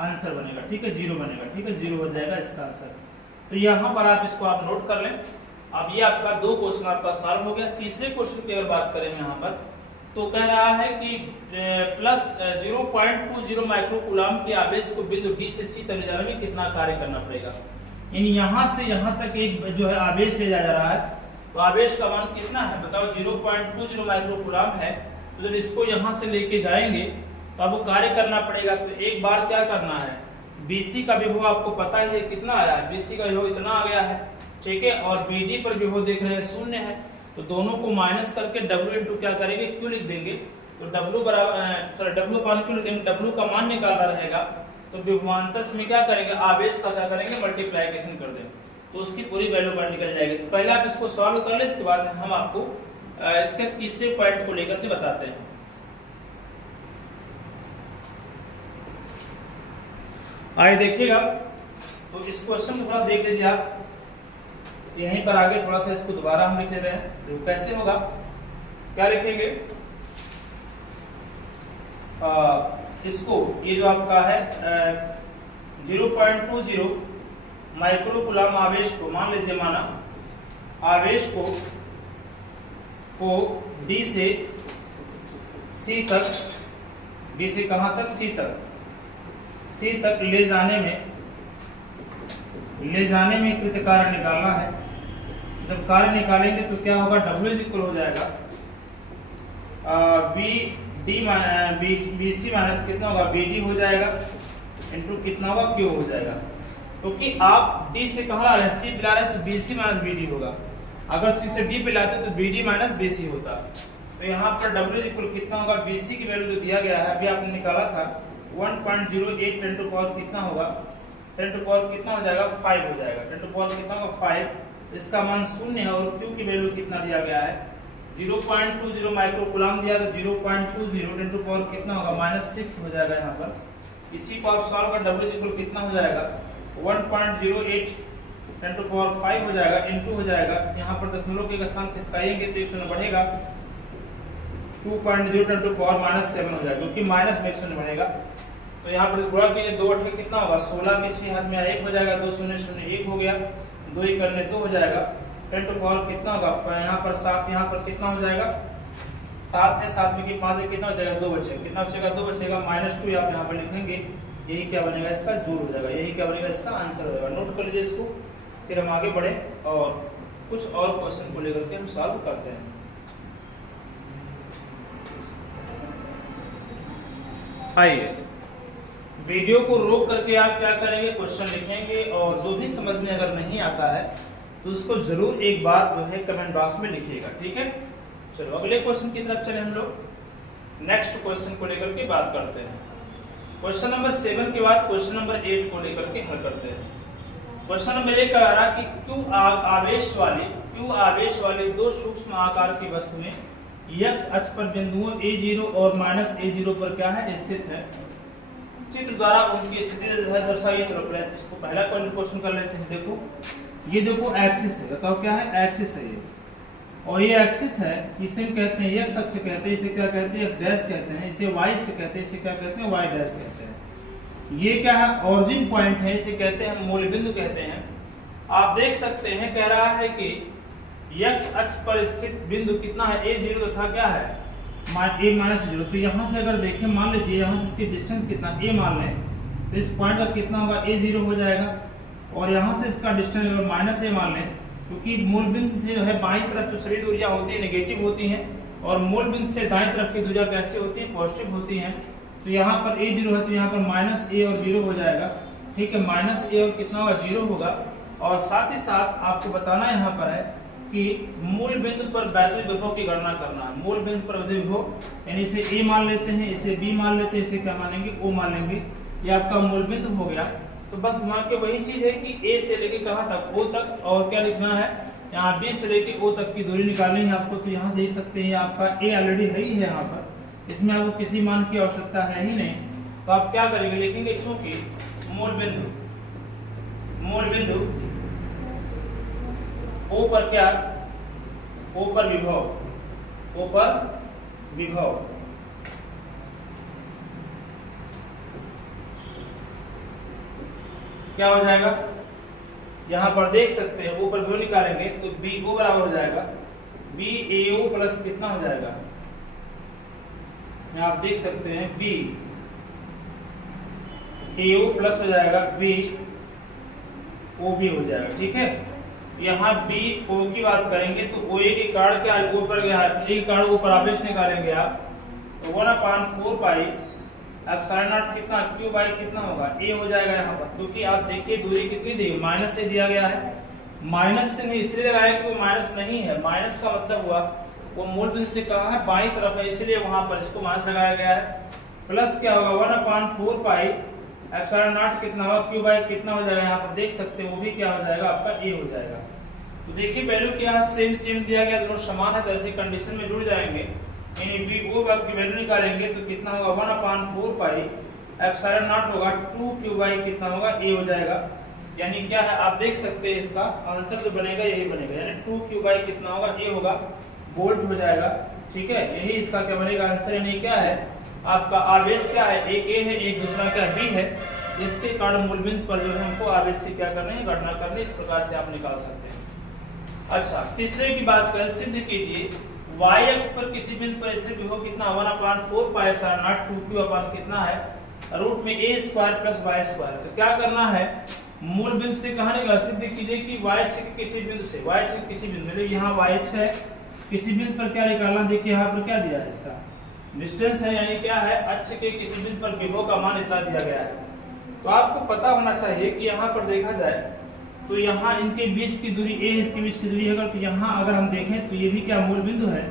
आंसर बनेगा, ठीक है 0 बनेगा, ठीक है 0 हो जाएगा इसका आंसर। तो यहाँ पर आप इसको आप नोट कर लें। अब ये आपका 2 क्वेश्चन आपका सॉल्व हो गया। तीसरे क्वेश्चन की अगर बात करें यहाँ पर, तो कह रहा है कि प्लस 0.20 माइक्रोकूलम के आवेश को बिंदु D से C तक ले जाने में कितना कार्य करना पड़ेगा। यानी यहाँ से यहाँ तक एक जो है आवेश ले जाया जा रहा है, तो आवेश का मान कितना है बताओ 0.20 माइक्रोकूलम है, तो जब इसको यहाँ से लेके जाएंगे तो आपको कार्य करना पड़ेगा। तो एक बार क्या करना है, BC का विभव आपको पता ही है कितना आया है, BC का विभव इतना आ गया है, ठीक है। और BD पर विभव देख रहे हैं शून्य है, तो दोनों को माइनस करके W इंटू क्या करेंगे Q लिख देंगे। तो W बराबर W अपान Q लिख देंगे, W का मान निकालना रहेगा, तो विभवांतर में क्या करेंगे आवेश का क्या करेंगे मल्टीप्लिकेशन कर देंगे, तो उसकी पूरी वैल्यू बाहर निकल जाएगी। तो पहले आप इसको सॉल्व कर ले, इसके बाद हम आपको इसके तीसरे पॉइंट को लेकर के बताते हैं। आइए देखिएगा, तो इस क्वेश्चन को थोड़ा देख लीजिए आप। यहीं पर आगे थोड़ा सा इसको दोबारा हम लिख ले रहे हैं, तो कैसे होगा, क्या लिखेंगे, इसको ये जो आपका है 0.20 माइक्रो कूलम आवेश को, मान लीजिए माना आवेश को D से C तक, D से कहां तक, C तक ले जाने में कृत कार्य निकालना है। जब कार्य निकालेंगे तो क्या होगा, W इज इक्वल हो जाएगा BC माइनस कितना होगा, BD हो जाएगा, इंटू कितना होगा, Q हो जाएगा। क्योंकि आप D से कहाँ आ रहे हैं, C पिला रहे हैं, तो BC माइनस BD होगा। अगर C से D पिलाते तो BD माइनस BC होता। तो यहाँ पर W इज इक्वल कितना होगा, BC की वैल्यू जो दिया गया है अभी आपने निकाला था 1.08 10 टू पावर कितना होगा, 10 टू पावर कितना हो जाएगा, 5 हो जाएगा। 10 टू पावर कितना होगा, 5। इसका मान 0 है और Q की वैल्यू कितना दिया गया है, 0.20 माइक्रो कूलम दिया, तो 0.20 10 टू पावर कितना होगा, -6 हो जाएगा यहाँ पर। इसी को आप सॉल्व कर W इक्वल कितना हो जाएगा, 1.08 10 टू पावर 5 हो जाएगा, इनटू हो जाएगा, यहाँ पर दशमलव के स्थान खिसकाएंगे तो इसमें बढ़ेगा 2.0 10 टू पावर -7 हो जाएगा, क्योंकि माइनस में 1 बढ़ेगा। तो यहाँ पर गुणा कीजिए, 2 8 कितना होगा, 16 के 6 हाथ में 1 हो जाएगा, 2 0 0 1 हो गया, 2 1 करने 2 हो जाएगा, 10 टू पावर कितना होगा, यहाँ पर 7, यहाँ पर कितना हो जाएगा, 7 है, 7 में 5 से कितना हो जाएगा, 2 बचेगा, कितना बचेगा, 2 बचेगा, -2 आप यहाँ पर लिखेंगे, यही क्या बनेगा, इसका जोड़ हो जाएगा, यही क्या बनेगा, इसका आंसर हो जाएगा। नोट कर लीजिए इसको, फिर हम आगे बढ़े और कुछ और क्वेश्चन को लेकर के हम सॉल्व करते हैं। आइए, वीडियो को रोक करके आप क्या करेंगे, क्वेश्चन लिखेंगे, और जो भी समझ में अगर नहीं आता है तो उसको जरूर एक बार जो है कमेंट बॉक्स में लिखिएगा, ठीक है। चलो अगले क्वेश्चन की तरफ चले, हम लोग नेक्स्ट क्वेश्चन को लेकर के बात करते हैं। क्वेश्चन नंबर 7 के बाद क्वेश्चन नंबर 8 को लेकर के हल करते हैं। क्वेश्चन नंबर 1 कह रहा कि Q आवेश वाले दो सूक्ष्म आकार की वस्तु में x अक्ष पर बिंदुओं A0 और -A0 पर क्या है, स्थित है। चित्र द्वारा उनकी स्थिति दर्शाइए। चलो इसको पहला क्वेश्चन कर लेते हैं। देखो ये देखो एक्सिस है, बताओ क्या है, एक्सिस है ये, और ये एक्सिस है, इसे हम कहते हैं x अक्ष कहते हैं, इसे क्या कहते हैं, x डैश कहते हैं, इसे y से कहते हैं, इसे क्या कहते हैं, y डैश कहते हैं। ये क्या है, ओरिजिन पॉइंट है, इसे कहते हैं मूल बिंदु कहते हैं। आप देख सकते हैं कह रहा है कि x अक्ष पर स्थित बिंदु कितना है, A0 तथा क्या है, A-0। तो यहाँ से अगर देखें, मान लीजिए यहाँ से इसकी डिस्टेंस कितना A मान लें, तो इस पॉइंट का कितना होगा, A0 हो जाएगा, और यहाँ से इसका डिस्टेंस अगर -A मान लें, क्योंकि मूल बिंदु से जो है बाईं तरफ जो सभी दूरियां होती है नेगेटिव होती हैं, और मूल बिंदु से दाईं तरफ की दूरियां कैसे होती हैं, पॉजिटिव होती हैं। तो यहाँ पर A0 है, तो यहाँ पर -A और 0 हो जाएगा, ठीक है, -A और कितना होगा, 0 होगा। और साथ ही साथ आपको बताना यहाँ पर है कि मूल बिंदु पर वैद्युत विभव की गणना करना है। मूल बिंदु पर वैद्युत विभव, यानी इसे A मान लेते हैं, इसे B मान लेते हैं, इसे क्या मानेंगे, O मान लेंगे। ये आपका मूल बिंदु हो गया। तो बस वहाँ के वही चीज है कि A से लेके कहाँ तक, O तक, और क्या लिखना है यहाँ B से लेके O तक की दूरी निकालनी है आपको। तो यहाँ देख सकते हैं आपका A ऑलरेडी है ही है, यहाँ पर इसमें आपको किसी मान की आवश्यकता है ही नहीं। तो आप क्या करेंगे, लिखेंगे क्योंकि मूल बिंदु O पर क्या, O पर विभव, क्या हो जाएगा, यहाँ पर देख सकते हैं ऊपर विभव निकालेंगे तो BO बराबर हो जाएगा BAO प्लस कितना हो जाएगा, यहाँ आप देख सकते हैं BAO प्लस हो जाएगा BOB हो जाएगा, ठीक है। यहाँ BO की बात करेंगे तो OA के कारण क्या है, ऊपर गया है, A के कारण ऊपर आवेश निकालेंगे आप, तो 1/4 पाई एप्सिलॉन नॉट कितना, Q बाई कितना होगा, A हो जाएगा यहाँ पर। क्योंकि आप देखिए दूरी कितनी दी, माइनस से दिया गया है, माइनस से नहीं इसलिए लगाया कि वो माइनस नहीं है, माइनस का मतलब हुआ वो मूल बिंदु से कहाँ है, बाईं तरफ है, इसलिए वहां पर इसको माइनस लगाया गया है। प्लस क्या होगा, 1/4 पाई एप्सिलॉन नॉट कितना होगा, Q बाई कितना हो जाएगा, यहाँ पर देख सकते हैं वो भी क्या हो जाएगा, आपका A हो जाएगा। तो देखिए वैल्यू क्या सेम दिया गया, दोनों समान है, तो ऐसे कंडीशन में जुड़ जाएंगे। यानी BO की वैल्यू निकालेंगे तो कितना होगा, 1/4 पाई एप्सिलॉन नॉट होगा 2q बाई कितना होगा a हो जाएगा। यानी क्या है आप देख सकते हैं इसका आंसर जो बनेगा यही बनेगा, यानी 2q बाई कितना होगा a होगा, बोल्ट हो जाएगा। ठीक है, यही इसका क्या बनेगा आंसर। यानी क्या है आपका आवेश क्या है, एक a है एक दूसरा क्या b है, इसके कारण मूल बिंदु पर जो है हमको आवेश की क्या करना है, गणना करनी। इस प्रकार से आप निकाल सकते हैं। अच्छा, तीसरे की बात करें, सिद्ध कीजिए y अक्ष पर किसी बिंदु पर स्थित विभव कितना 1/4 पाई एप्सिलॉन नॉट 2q अपान कितना है रूट में a square plus y square. तो क्या करना है, मूल बिंदु से कहां निकाल, सिद्ध कीजिए कि y अक्ष के किसी बिंदु से, y अक्ष के किसी बिंदु मतलब यहाँ y अक्ष है, किसी बिंदु पर क्या निकालना, देखिए यहाँ पर क्या दिया है, इसका डिस्टेंस है, यानी क्या है अक्ष के किसी बिंदु पर विभव का मान इतना दिया गया है। तो आपको पता होना चाहिए कि यहाँ पर देखा जाए तो यहाँ इनके बीच की दूरी a, इसके बीच की दूरी है, तो यहाँ अगर हम देखें तो ये भी क्या मूल बिंदु है,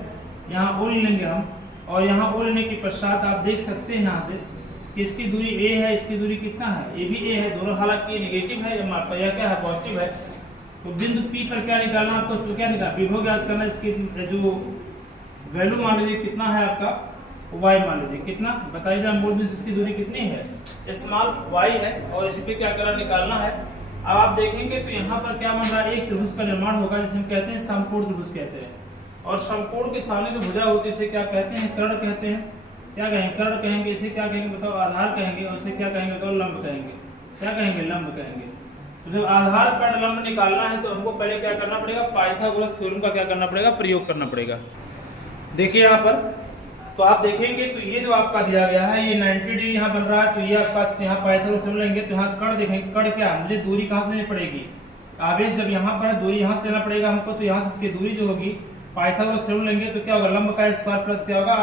यहाँ ओ लेंगे हम, और यहाँ ओ लेने के पश्चात आप देख सकते हैं यहाँ से कि इसकी दूरी a है, इसकी दूरी कितना है, ये भी a है, दोनों हालांकि नेगेटिव है या क्या है पॉजिटिव है। तो बिंदु P पर क्या निकालना आपको, तो क्या निकालना, विभव ज्ञात करना, इसकी जो वैल्यू मान लीजिए कितना है आपका y, मान लीजिए कितना बताइए जरा, मूल बिंदु से इसकी दूरी कितनी है, स्मॉल y है, और इसी पे क्या करना निकालना है। अब आप देखेंगे तो यहाँ पर क्या बन रहा है, एक त्रिभुज का निर्माण होगा जिसे हम कहते हैं समकोण त्रिभुज कहते हैं, और समकोण के सामने जो भुजा होती है उसे क्या कहते हैं, कर्ण कहते हैं। क्या कहेंगे, कर्ण कहेंगे, इसे क्या कहेंगे बताओ, आधार कहेंगे, और इसे क्या कहेंगे बताओ, लंब कहेंगे। क्या कहेंगे, लंब कहेंगे। तो जब आधार पर लंब निकालना है तो हमको पहले क्या करना पड़ेगा, पाइथागोरस थ्योरम का क्या करना पड़ेगा, प्रयोग करना पड़ेगा। देखिए यहाँ पर तो आप देखेंगे तो ये जो आपका दिया गया है ये 90 डिग्री यहाँ बन रहा है, तो ये आपका यहाँ पाइथागोरस थ्योरम लेंगे तो यहाँ कर्ण देखेंगे, कर्ण क्या, मुझे दूरी कहाँ से लेनी पड़ेगी, आवेश जब यहाँ पर है दूरी यहाँ से लेना पड़ेगा हमको, तो यहाँ से इसकी दूरी जो होगी पाइथागोरस थ्योरम लेंगे तो क्या होगा, लंब का स्क्वायर प्लस क्या होगा,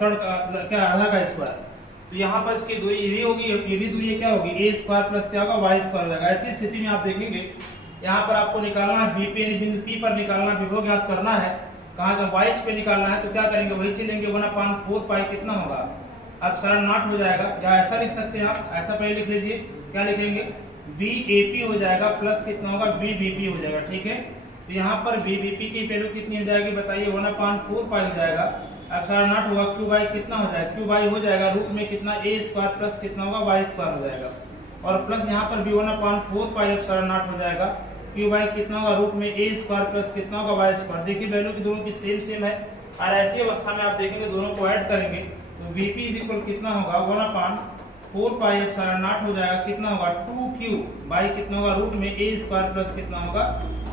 कर्ण का क्या, आधा का स्क्वायर। तो यहाँ पर इसकी दूरी ये भी होगी, ये भी दूरी क्या होगी, a स्क्वायर प्लस क्या होगा, y स्क्वायर हो जाएगा। ऐसी स्थिति में आप देखेंगे यहाँ पर आपको निकालना है BP, बिंदु P पर निकालना, विभव ज्ञात करना है, कहाँ जब y अक्ष पे निकालना है तो क्या करेंगे, वही चीज लेंगे 1/4 पाई कितना होगा, अब एप्सिलॉन नॉट हो जाएगा, या ऐसा लिख सकते हैं आप, ऐसा पहले लिख लीजिए, क्या लिखेंगे, VAP हो जाएगा प्लस कितना होगा, VBP हो जाएगा। ठीक है, तो यहाँ पर VBP की वैल्यू कितनी हो जाएगी बताइए, 1/4 पाई हो जाएगा, एप्सिलॉन नॉट होगा q बाई कितना हो जाएगा, q बाई हो जाएगा रूट में कितना a स्क्वायर प्लस कितना होगा, y स्क्वायर हो जाएगा, और प्लस यहाँ पर भी 1/4 पाई एप्सिलॉन नॉट हो जाएगा, q बाई कितना होगा रूट में a स्क्वायर प्लस कितना होगा, y स्क्वायर। देखिए वैल्यू की दोनों की सेम है, और ऐसी अवस्था में आप देखेंगे दोनों को ऐड करेंगे तो Vp इज इक्वल कितना होगा, 1/4 पाई एप्सिलॉन नॉट हो जाएगा, कितना होगा 2q बाई कितना होगा रूट में a स्क्वायर प्लस कितना होगा,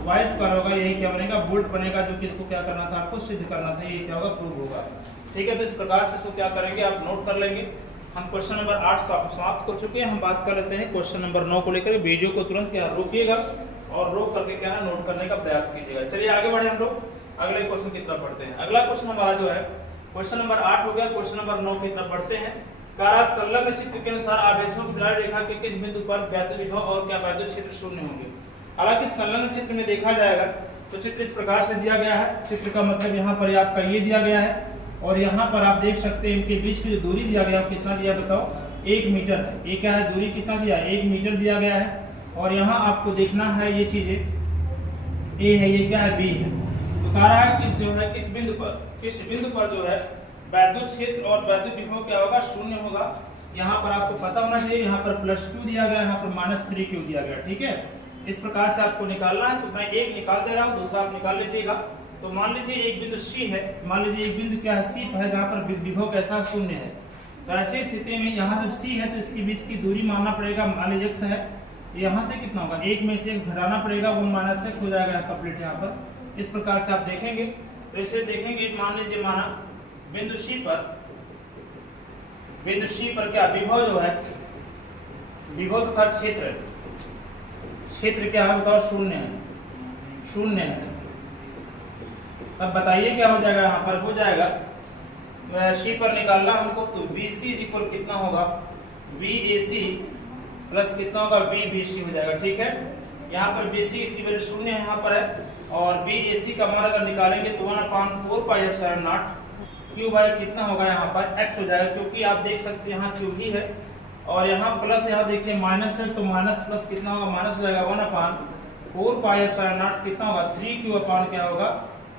y स्क्वायर होगा। यही क्या बनेगा, बोल्ट बनेगा, जो कि इसको क्या करना था, आपको सिद्ध करना था, ये क्या होगा, प्रूव होगा। ठीक है, तो इस प्रकार से इसको क्या करेंगे, आप नोट कर लेंगे। हम क्वेश्चन नंबर 8 समाप्त कर चुके हैं, हम बात कर लेते हैं क्वेश्चन नंबर 9 को लेकर। वीडियो को तुरंत क्या रोकिएगा और रोक करके क्या है नोट करने का प्रयास कीजिएगा। चलिए आगे बढ़े हम लोग, अगले क्वेश्चन की तरफ बढ़ते हैं। अगला क्वेश्चन हमारा जो है क्वेश्चन नंबर 8 हो गया, क्वेश्चन नंबर 9 की तरफ बढ़ते हैं। कारा संलग्न चित्र के अनुसार आवेशों की बिलाड़ी रेखा के किस बिंदु पर वैद्युत विभव और क्या वैद्युत क्षेत्र शून्य होंगे। हालांकि संलग्न चित्र में देखा जाएगा तो चित्र इस प्रकार से दिया गया है, चित्र का मतलब यहाँ पर आपका ये दिया गया है, और यहाँ पर आप देख सकते हैं इनके बीच की जो दूरी दिया गया कितना दिया बताओ, 1 मीटर है। ये क्या है, दूरी कितना दिया, 1 मीटर दिया गया है, और यहाँ आपको देखना है ये चीजें, ए है, ये क्या है, बी है। तो कह रहा है कि जो है किस बिंदु पर जो है वैद्युत क्षेत्र और वैद्युत विभव क्या होगा, शून्य होगा। यहाँ पर आपको पता होना चाहिए, यहाँ पर +2 दिया गया, यहाँ पर -3q दिया गया। ठीक है, इस प्रकार से आपको निकालना है। तो मैं एक निकाल दे रहा हूँ, दूसरा आप निकाल लीजिएगा। तो मान लीजिए एक बिंदु C है, मान लीजिए एक बिंदु क्या है, C है, जहाँ पर विभव कैसा शून्य है। तो ऐसी स्थिति में यहाँ जब C है तो इसके बीच की दूरी मानना पड़ेगा, मान लीजिए x है, यहाँ से कितना होगा, 1 में से x घटाना पड़ेगा, वो -x हो जाएगा कंप्लीट यहाँ पर। इस प्रकार से आप देखेंगे, तो इसे देखेंगे, मान लीजिए माना बिंदु C पर क्या विभव जो है, विभव तथा क्षेत्र क्या है बताओ, शून्य है। अब बताइए क्या हो जाएगा, यहाँ पर हो जाएगा C पर निकालना हमको, तो BC इज इक्वल कितना होगा, VAC प्लस कितना होगा, VBC हो जाएगा। ठीक है, यहाँ पर BC इसकी वैल्यू 0 यहाँ पर है, और VAC का मान अगर निकालेंगे तो 1/4 pi epsilon not q by कितना होगा, यहाँ पर x हो जाएगा, क्योंकि आप देख सकते हैं यहाँ q ही है, और यहाँ प्लस, यहाँ देखिए माइनस है, तो माइनस प्लस कितना होगा, माइनस हो जाएगा 1/4 पाई एप्सिलॉन नॉट कितना होगा, 3q अपान क्या होगा,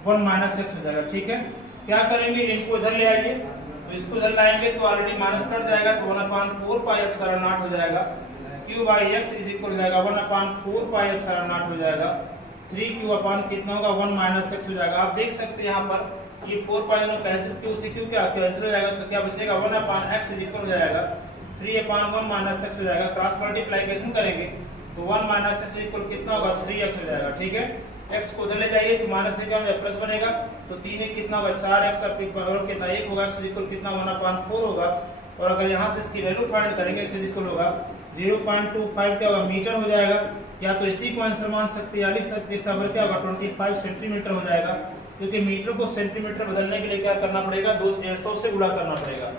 1 - x हो जाएगा। ठीक है, क्या करेंगे, इनको इधर ले आइए, तो इसको इधर लाएंगे तो ऑलरेडी माइनस कट जाएगा, तो 1/4 पाई एप्सिलॉन नॉट हो जाएगा। q by x is equal हो जाएगा 1/4 पाई एप्सिलॉन नॉट हो जाएगा। 3q अपॉन कितना होगा 1 माइनस x हो जाएगा। आप देख सकते हैं यहाँ पर ये 4 पाई में कैंसिल, q से q क्या कैंसिल हो जाएगा, तो क्या बचेगा 1/x इज इक्वल हो जाएगा 3/1 माइनस x हो जाएगा। क्रॉस मल्टीप्लिकेशन करेंगे तो 1 माइनस x इक्वल कितना होगा 3x हो जाएगा। ठीक है, x को उधर ले जाइए तो माइनस से क्या हो जाएगा प्लस बनेगा, तो 3 एक कितना होगा 4x और कितना 1 होगा, x इक्वल कितना 1/4 होगा। और अगर यहाँ से इसकी वैल्यू फाइंड करेंगे x इक्वल होगा 0.25 क्या होगा मीटर हो जाएगा, या तो इसी को आंसर मान सकते हैं या लिख सकते हैं इसका क्या होगा 25 सेंटीमीटर हो जाएगा, क्योंकि मीटर को सेंटीमीटर बदलने के लिए क्या करना पड़ेगा 200 से गुणा करना पड़ेगा।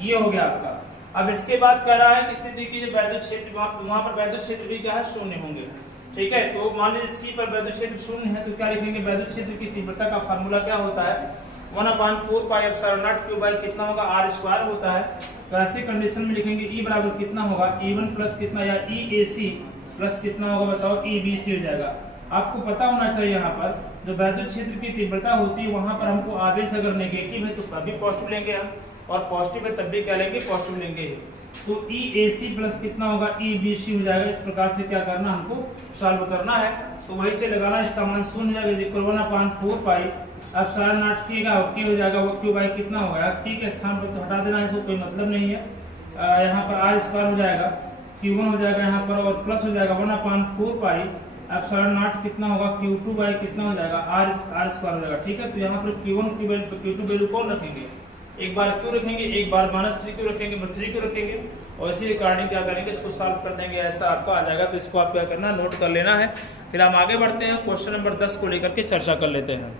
ये हो गया आपका। अब इसके बाद कह रहा है कि स्थिति की जो वैद्युत क्षेत्र वहां पर वैद्युत क्षेत्र भी क्या है शून्य होंगे। ठीक है, तो मान लीजिए सी पर वैद्युत क्षेत्र शून्य है, तो क्या लिखेंगे वैद्युत क्षेत्र की तीव्रता का फार्मूला क्या होता है 1/4 pi epsilon not q by कितना होगा r² होता है। तो ऐसी कंडीशन में लिखेंगे E बराबर कितना होगा E1 प्लस कितना या EAC प्लस कितना होगा बताओ EBC हो जाएगा। आपको पता होना चाहिए यहाँ पर जो वैद्युत क्षेत्र की तीव्रता होती है वहां पर हमको आवेश अगर नेगेटिव है तो तभी पॉजिटिव लेंगे हम, और पॉजिटिव है तब भी क्या लेंगे पॉजिटिव लेंगे। तो EAC प्लस कितना होगा EBC हो जाएगा। इस प्रकार से क्या करना हमको सॉल्व करना है, तो वही से लगाना, इसका मान शून्य हो जाएगा equal 1/4 pi epsilon not k हो जाएगा वो q बाई कितना होगा k के स्थान पर तो हटा देना है, इसको कोई मतलब नहीं है। यहाँ पर r² हो जाएगा q1 हो जाएगा यहाँ पर, और प्लस हो जाएगा 1/4 पाई एप्सिलॉन नॉट कितना होगा q2 बाई कितना हो जाएगा r² हो जाएगा। ठीक है, तो यहाँ पर q1 q2 वैल्यू कौन रखेंगे, एक बार q रखेंगे, एक बार -3q रखेंगे, 3q रखेंगे, और इसी रिगार्डिंग क्या करेंगे इसको सॉल्व कर देंगे, ऐसा आपको आ जाएगा। तो इसको आप क्या करना नोट कर लेना है। फिर हम आगे बढ़ते हैं, क्वेश्चन नंबर 10 को लेकर के चर्चा कर लेते हैं।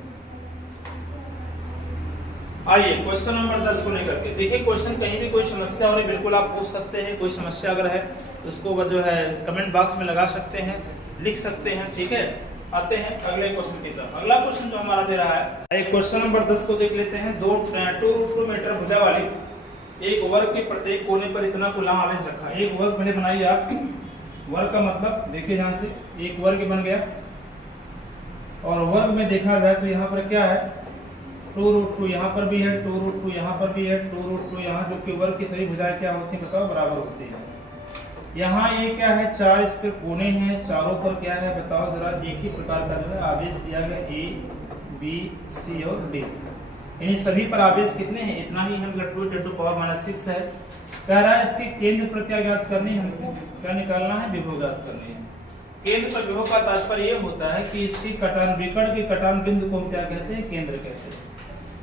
आइए क्वेश्चन नंबर 10 को लेकर के देखिए, क्वेश्चन कहीं भी कोई समस्या हो रही बिल्कुल आप पूछ सकते हैं, कोई समस्या अगर है तो उसको जो है कमेंट बॉक्स में लगा सकते हैं, लिख सकते हैं। ठीक है, आते हैं अगले क्वेश्चन की तरफ। अगला क्वेश्चन जो हमारा दे रहा है क्वेश्चन नंबर 10 को देख लेते हैं। 2√2 मीटर भुजा वाली एक वर्ग के प्रत्येक कोने पर इतना कूलम आवेश रखा। एक वर्ग मैंने बनाई आप, वर्ग का मतलब देखिए ध्यान से, एक वर्ग बन गया, और वर्ग में देखा जाए तो यहाँ पर क्या है 2√2 यहाँ पर भी है, 2√2 यहाँ पर भी है, 2√2 यहाँ, जो कि वर्ग की सभी भुजाएं क्या होती है बताओ बराबर होती है। यहाँ ये क्या है 4 इस पे कोने हैं, चारों पर क्या है बताओ जरा, एक ही प्रकार का जो है आवेश दिया गया A B C और D, यानी सभी पर आवेश कितने हैं इतना ही है, मतलब 2 × 10⁻⁶ है। कह रहा है इसके केंद्र पर क्या ज्ञात करनी है, हमको क्या निकालना है विभव ज्ञात करनी है। केंद्र पर विभव का तात्पर्य ये होता है कि इसकी कटान विकर्ण के कटान बिंदु को हम क्या कहते हैं केंद्र कहते हैं।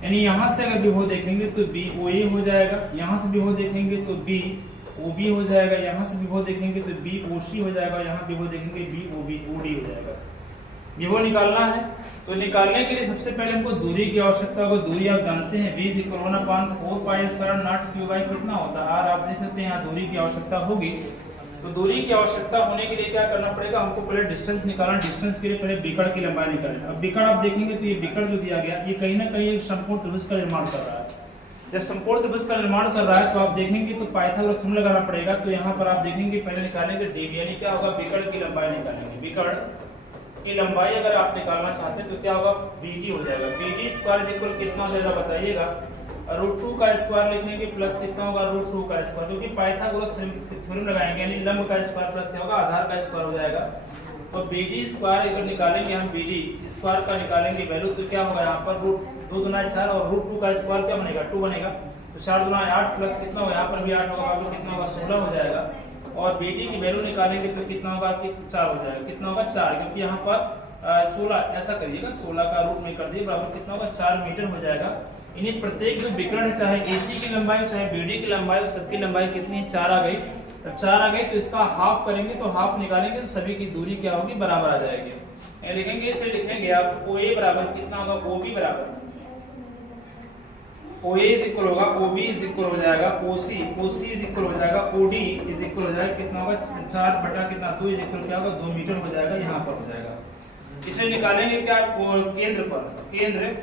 यानी यहाँ से अगर विभव देखेंगे तो BOA हो जाएगा, यहाँ से विभव देखेंगे तो BOB हो जाएगा, यहाँ से विभव देखेंगे तो BOC हो जाएगा, यहाँ विभव देखेंगे BOD हो जाएगा। विभव निकालना है तो निकालने के लिए सबसे पहले हमको दूरी की आवश्यकता होगी। दूरी आप जानते हैं 1/4 pi epsilon not q by कितना होता है r, आप देख सकते हैं यहाँ दूरी की आवश्यकता होगी। तो दूरी की आवश्यकता होने के लिए क्या करना पड़ेगा हमको, पहले डिस्टेंस निकालना। डिस्टेंस के लिए पहले विकर्ण की लंबाई निकालना। अब विकर्ण आप देखेंगे तो ये विकर्ण जो दिया गया ये कहीं ना कहीं एक संपूर्ण त्रिभुज का निर्माण कर रहा है। जब संपूर्ण त्रिभुज का निर्माण कर रहा है तो आप देखेंगे तो पाइथागोरस सूत्र लगाना पड़ेगा। तो यहाँ पर आप देखेंगे पहले निकालेंगे d, यानी क्या होगा विकर्ण की लंबाई निकालेंगे। विकर्ण की लंबाई अगर आप निकालना चाहते हैं तो क्या होगा BD हो जाएगा। BD² कितना हो जाएगा बताइएगा, √2 का स्क्वायर लिखेंगे प्लस कितना होगा √2 का स्क्वायर, क्योंकि पाइथागोरस थ्योरम लगाएंगे, यानी लंब का स्क्वायर प्लस क्या होगा आधार का स्क्वायर हो जाएगा। तो BD² अगर निकालेंगे हम BD² का निकालेंगे वैल्यू तो क्या होगा यहाँ पर √2 × 4 और √2 का स्क्वायर क्या बनेगा 2 बनेगा, तो 4 × 8 प्लस कितना होगा यहाँ पर भी 8 होगा, कितना होगा 16 हो जाएगा। और BD की वैल्यू निकालेंगे तो कितना होगा कि 4 हो जाएगा, कितना होगा 4, क्योंकि यहाँ पर 16 ऐसा करिएगा 16 का रूट में कर दिए बराबर कितना होगा 4 मीटर हो जाएगा। इन्हें प्रत्येक जो विकर्ण है चाहे AC की लंबाई चाहे BD की लंबाई सबकी लंबाई कितनी है 4 आ गई। जब 4 आ गई तो इसका हाफ करेंगे तो हाफ निकालेंगे तो सभी की दूरी क्या होगी बराबर आ जाएगी। लिखेंगे इसे लिखेंगे आप OA बराबर कितना होगा OB बराबर OA इज इक्वल होगा OB इज इक्वल हो जाएगा OC इज इक्वल हो जाएगा OD इज इक्वल हो जाएगा कितना होगा 4 बटा कितना 2 इज इक्वल क्या होगा 2 मीटर हो जाएगा, यहाँ पर हो जाएगा। इसे निकालेंगे क्या केंद्र पर, केंद्र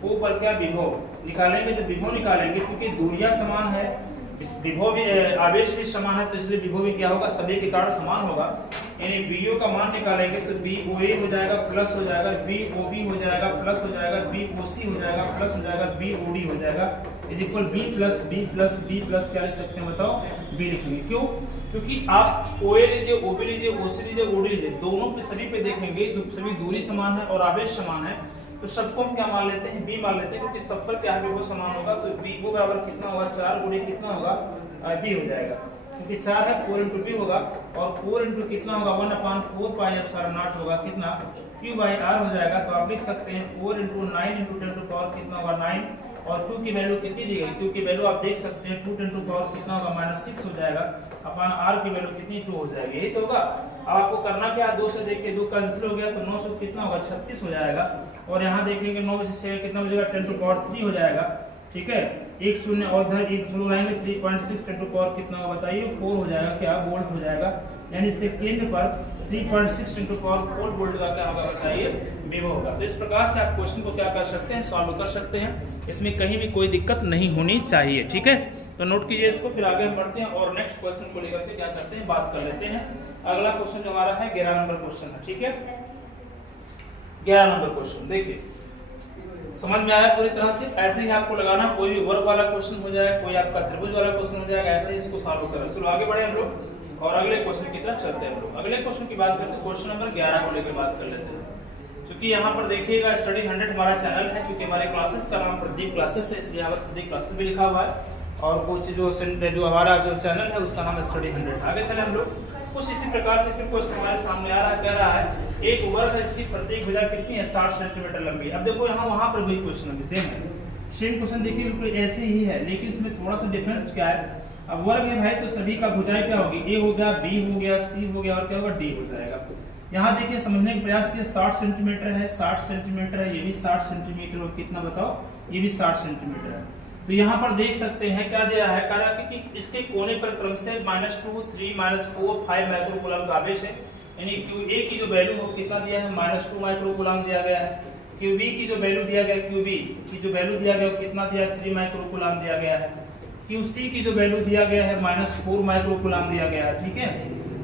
O पर क्या विभव निकालेंगे। तो विभव निकालेंगे क्योंकि दूरियां समान है, विभव भी आवेश भी समान है, तो इसलिए विभव भी क्या होगा सभी के कारण समान होगा। यानी BO का मान निकालेंगे तो BOA हो जाएगा प्लस हो जाएगा, BOB हो जाएगा प्लस हो जाएगा, BOC हो जाएगा प्लस हो जाएगा, BOD हो जाएगा। Is equal B plus B plus B plus क्या लिख सकते हैं बताओ, बी लिखेंगे। क्यों? क्योंकि आप ओ ए लीजिए, ओ बी लीजिए, ओ सी लीजिए, ओ डी लीजिए, दोनों पे सभी पे देखेंगे जो सभी दूरी समान है और आवेश समान है, तो सबको हम क्या मान लेते हैं, बी मान लेते हैं, क्योंकि सब पर क्या है वो समान होगा। तो बी वो बराबर कितना होगा, 4 गुणे कितना होगा, बी हो जाएगा, क्योंकि 4 है 4 इंटू बी होगा, और 4 इंटू कितना होगा 1/4 पाई एप्सिलॉन नॉट होगा कितना, Q बाई आर हो जाएगा। तो आप लिख सकते हैं 4 इंटू 9 इंटू 10 टू पावर कितना होगा 9, और 2 की वैल्यू कितनी दी गई, 2 की वैल्यू आप देख सकते हैं 2 10 टू पावर कितना होगा -6 हो जाएगा, अपन r की वैल्यू कितनी 2 हो जाएगी, यही तो होगा। अब आपको करना क्या है, 2 से देख के 2 कैंसिल हो गया तो 9 से कितना होगा 36 हो जाएगा, और यहाँ देखेंगे 9 में से 6 कितना हो जाएगा 10 टू पावर 3 हो जाएगा, ठीक है। एक शून्य और इधर एक शून्य लाएंगे 3.6 10 टू पावर कितना होगा बताइए 4 हो जाएगा, क्या वोल्ट हो जाएगा, यानी इसके केंद्र पर 3.6 10 टू पावर 4 वोल्ट का क्या होगा बताइए, विभव होगा। तो इस प्रकार से आप क्वेश्चन को क्या कर सकते हैं, सॉल्व कर सकते हैं, इसमें कहीं भी कोई दिक्कत नहीं होनी चाहिए, ठीक है। तो नोट कीजिए इसको, फिर आगे हम बढ़ते हैं और नेक्स्ट क्वेश्चन को लेकर के क्या करते हैं, बात कर लेते हैं। अगला क्वेश्चन जो हमारा है 11 नंबर क्वेश्चन है, ठीक है। 11 नंबर क्वेश्चन देखिए, समझ में आया पूरी तरह से, ऐसे ही आपको लगाना, कोई भी वर्ग वाला क्वेश्चन हो जाए, कोई आपका त्रिभुज वाला क्वेश्चन हो जाएगा, ऐसे ही इसको सॉल्व करें। चलो आगे बढ़े हम लोग और अगले क्वेश्चन की तरफ चलते हैं हम लोग। अगले क्वेश्चन की बात करते हैं, क्वेश्चन नंबर 11 को लेकर बात कर लेते हैं। क्योंकि यहाँ पर देखिएगा स्टडी 100 हमारा चैनल है, क्योंकि हमारे क्लासेस का नाम प्रदीप क्लासेस है, इसलिए यहाँ पर प्रदीप क्लासेस भी लिखा हुआ है, और कुछ जो हमारा जो चैनल है उसका नाम है स्टडी 100। आगे चले हम लोग, कुछ इसी प्रकार से फिर क्वेश्चन हमारे सामने आ रहा है, कह रहा है एक वर्ग है, इसकी प्रत्येक भुजा कितनी है 60 सेंटीमीटर लंबी। अब देखो यहाँ वहां पर वही क्वेश्चन है, सेम है, सेम क्वेश्चन देखिए बिल्कुल ऐसे ही है, लेकिन इसमें थोड़ा सा डिफरेंस क्या है। अब वर्ग है भाई, तो सभी का भुजाएं क्या होगी, ए हो गया, बी हो गया, सी हो गया, और क्या होगा डी हो जाएगा। यहाँ देखिए समझने का प्रयास किया, 60 सेंटीमीटर है, 60 सेंटीमीटर है, ये भी 60 सेंटीमीटर, और कितना बताओ, ये भी 60 सेंटीमीटर है। तो यहाँ पर देख सकते हैं क्या दिया है, कह रहा है कि इसके कोने पर क्रम से -2, 3, -4, 5 माइक्रोकूलम का आवेश है, यानी QA की जो वैल्यू है कितना दिया है -2 माइक्रोकूलम दिया गया है, QB की जो वैल्यू दिया गया, QB की जो वैल्यू दिया गया कितना दिया है 3 माइक्रोकूलम दिया गया है, QC की जो वैल्यू दिया गया है -4 माइक्रोकूलम दिया गया है, ठीक है।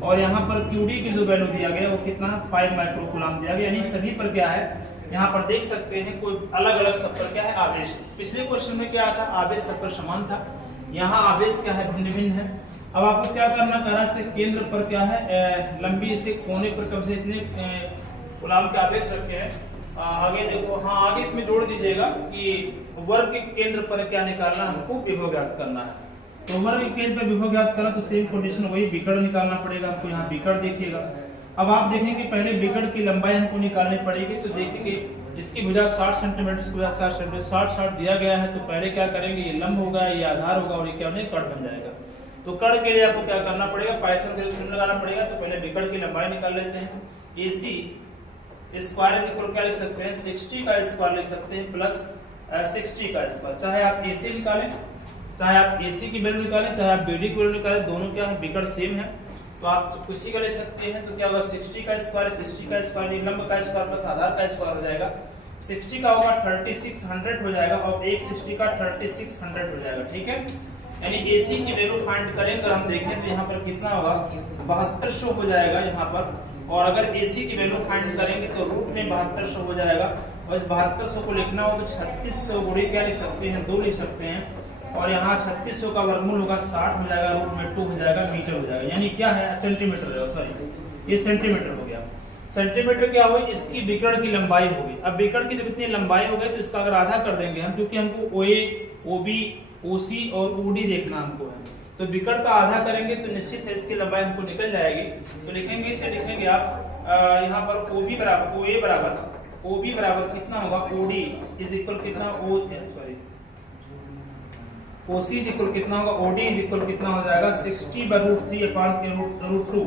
और यहाँ पर QD की जो वैल्यू दिया गया वो कितना 5 माइक्रोकूलम दिया गया, यानी सभी पर क्या है, यहाँ पर देख सकते हैं कोई अलग अलग सब पर क्या है आवेश। पिछले क्वेश्चन में क्या था, आवेश सब पर समान था, यहाँ आवेश क्या है भिन्न भिन्न है। अब आपको क्या करना, कह रहा है केंद्र पर क्या है लंबी, इसके कोने पर कम से इतने कूलम के आवेश रखे हैं। आगे देखो, हाँ आगे इसमें जोड़ दीजिएगा कि वर्ग के केंद्र पर क्या निकालना, हमको विभव ज्ञात करना है। तो वर्ग के केंद्र पर विभव ज्ञात करना, तो सेम कंडीशन वही विकर्ण निकालना पड़ेगा हमको, यहाँ विकर्ण देखिएगा। अब आप देखेंगे पहले विकर्ण की लंबाई हमको निकालनी पड़ेगी, तो देखेंगे इसकी भुजा 60 सेंटीमीटर, इसकी भुजा 60 सेंटीमीटर, 60 दिया गया है, तो पहले क्या करेंगे, ये लंब होगा, ये आधार होगा, और ये क्या होने कर्ण बन जाएगा। तो कर्ण के लिए आपको क्या करना पड़ेगा, पाइथन का सूत्र लगाना पड़ेगा। तो पहले विकर्ण की लंबाई निकाल लेते हैं, AC स्क्वायर इज इक्वल क्या लिख सकते हैं 60 का स्क्वायर लिख सकते हैं प्लस 60 का स्क्वायर। चाहे आप AC निकालें, चाहे आप AC की वैल्यू निकालें, चाहे आप BD की वैल्यू निकालें, दोनों क्या है विकर्ण सेम है, तो आप किसी का ले सकते हैं। तो क्या होगा 60 का स्क्वायर, 60 का स्क्वायर लंब का स्क्वायर प्लस आधार का स्क्वायर हो जाएगा, 60 का होगा 3600 हो जाएगा, और 160 का 3600 हो जाएगा, ठीक है। यानी AC की वैल्यू फाइंड करें अगर हम देखें तो यहाँ पर कितना होगा 7200 हो जाएगा यहाँ पर, और अगर AC की वैल्यू फाइंड करेंगे तो रूट में 7200 हो जाएगा, और इस 7200 को लिखना हो तो 3600 गुणे क्या लिख सकते हैं 2 लिख सकते हैं, और यहाँ 3600 का वर्गमूल होगा 60 हो जाएगा, रूट में 2 हो जाएगा, मीटर हो जाएगा, यानी क्या है सेंटीमीटर है, सॉरी ये सेंटीमीटर हो गया। सेंटीमीटर क्या हुई, इसकी विकर्ण की लंबाई होगी। अब विकर्ण की जब इतनी लंबाई हो गई तो इसका अगर आधा कर देंगे हम, क्योंकि हमको OA, OB, OC और OD देखना हमको है, तो विकर्ण का आधा करेंगे तो निश्चित है इसकी लंबाई हमको निकल जाएगी। तो लिखेंगे, इसे लिखेंगे आप यहाँ पर OB बराबर OB बराबर कितना होगा OD इज इक्वल कितना OC इज इक्वल कितना होगा OD इज इक्वल कितना हो जाएगा 60/√3 अपान 2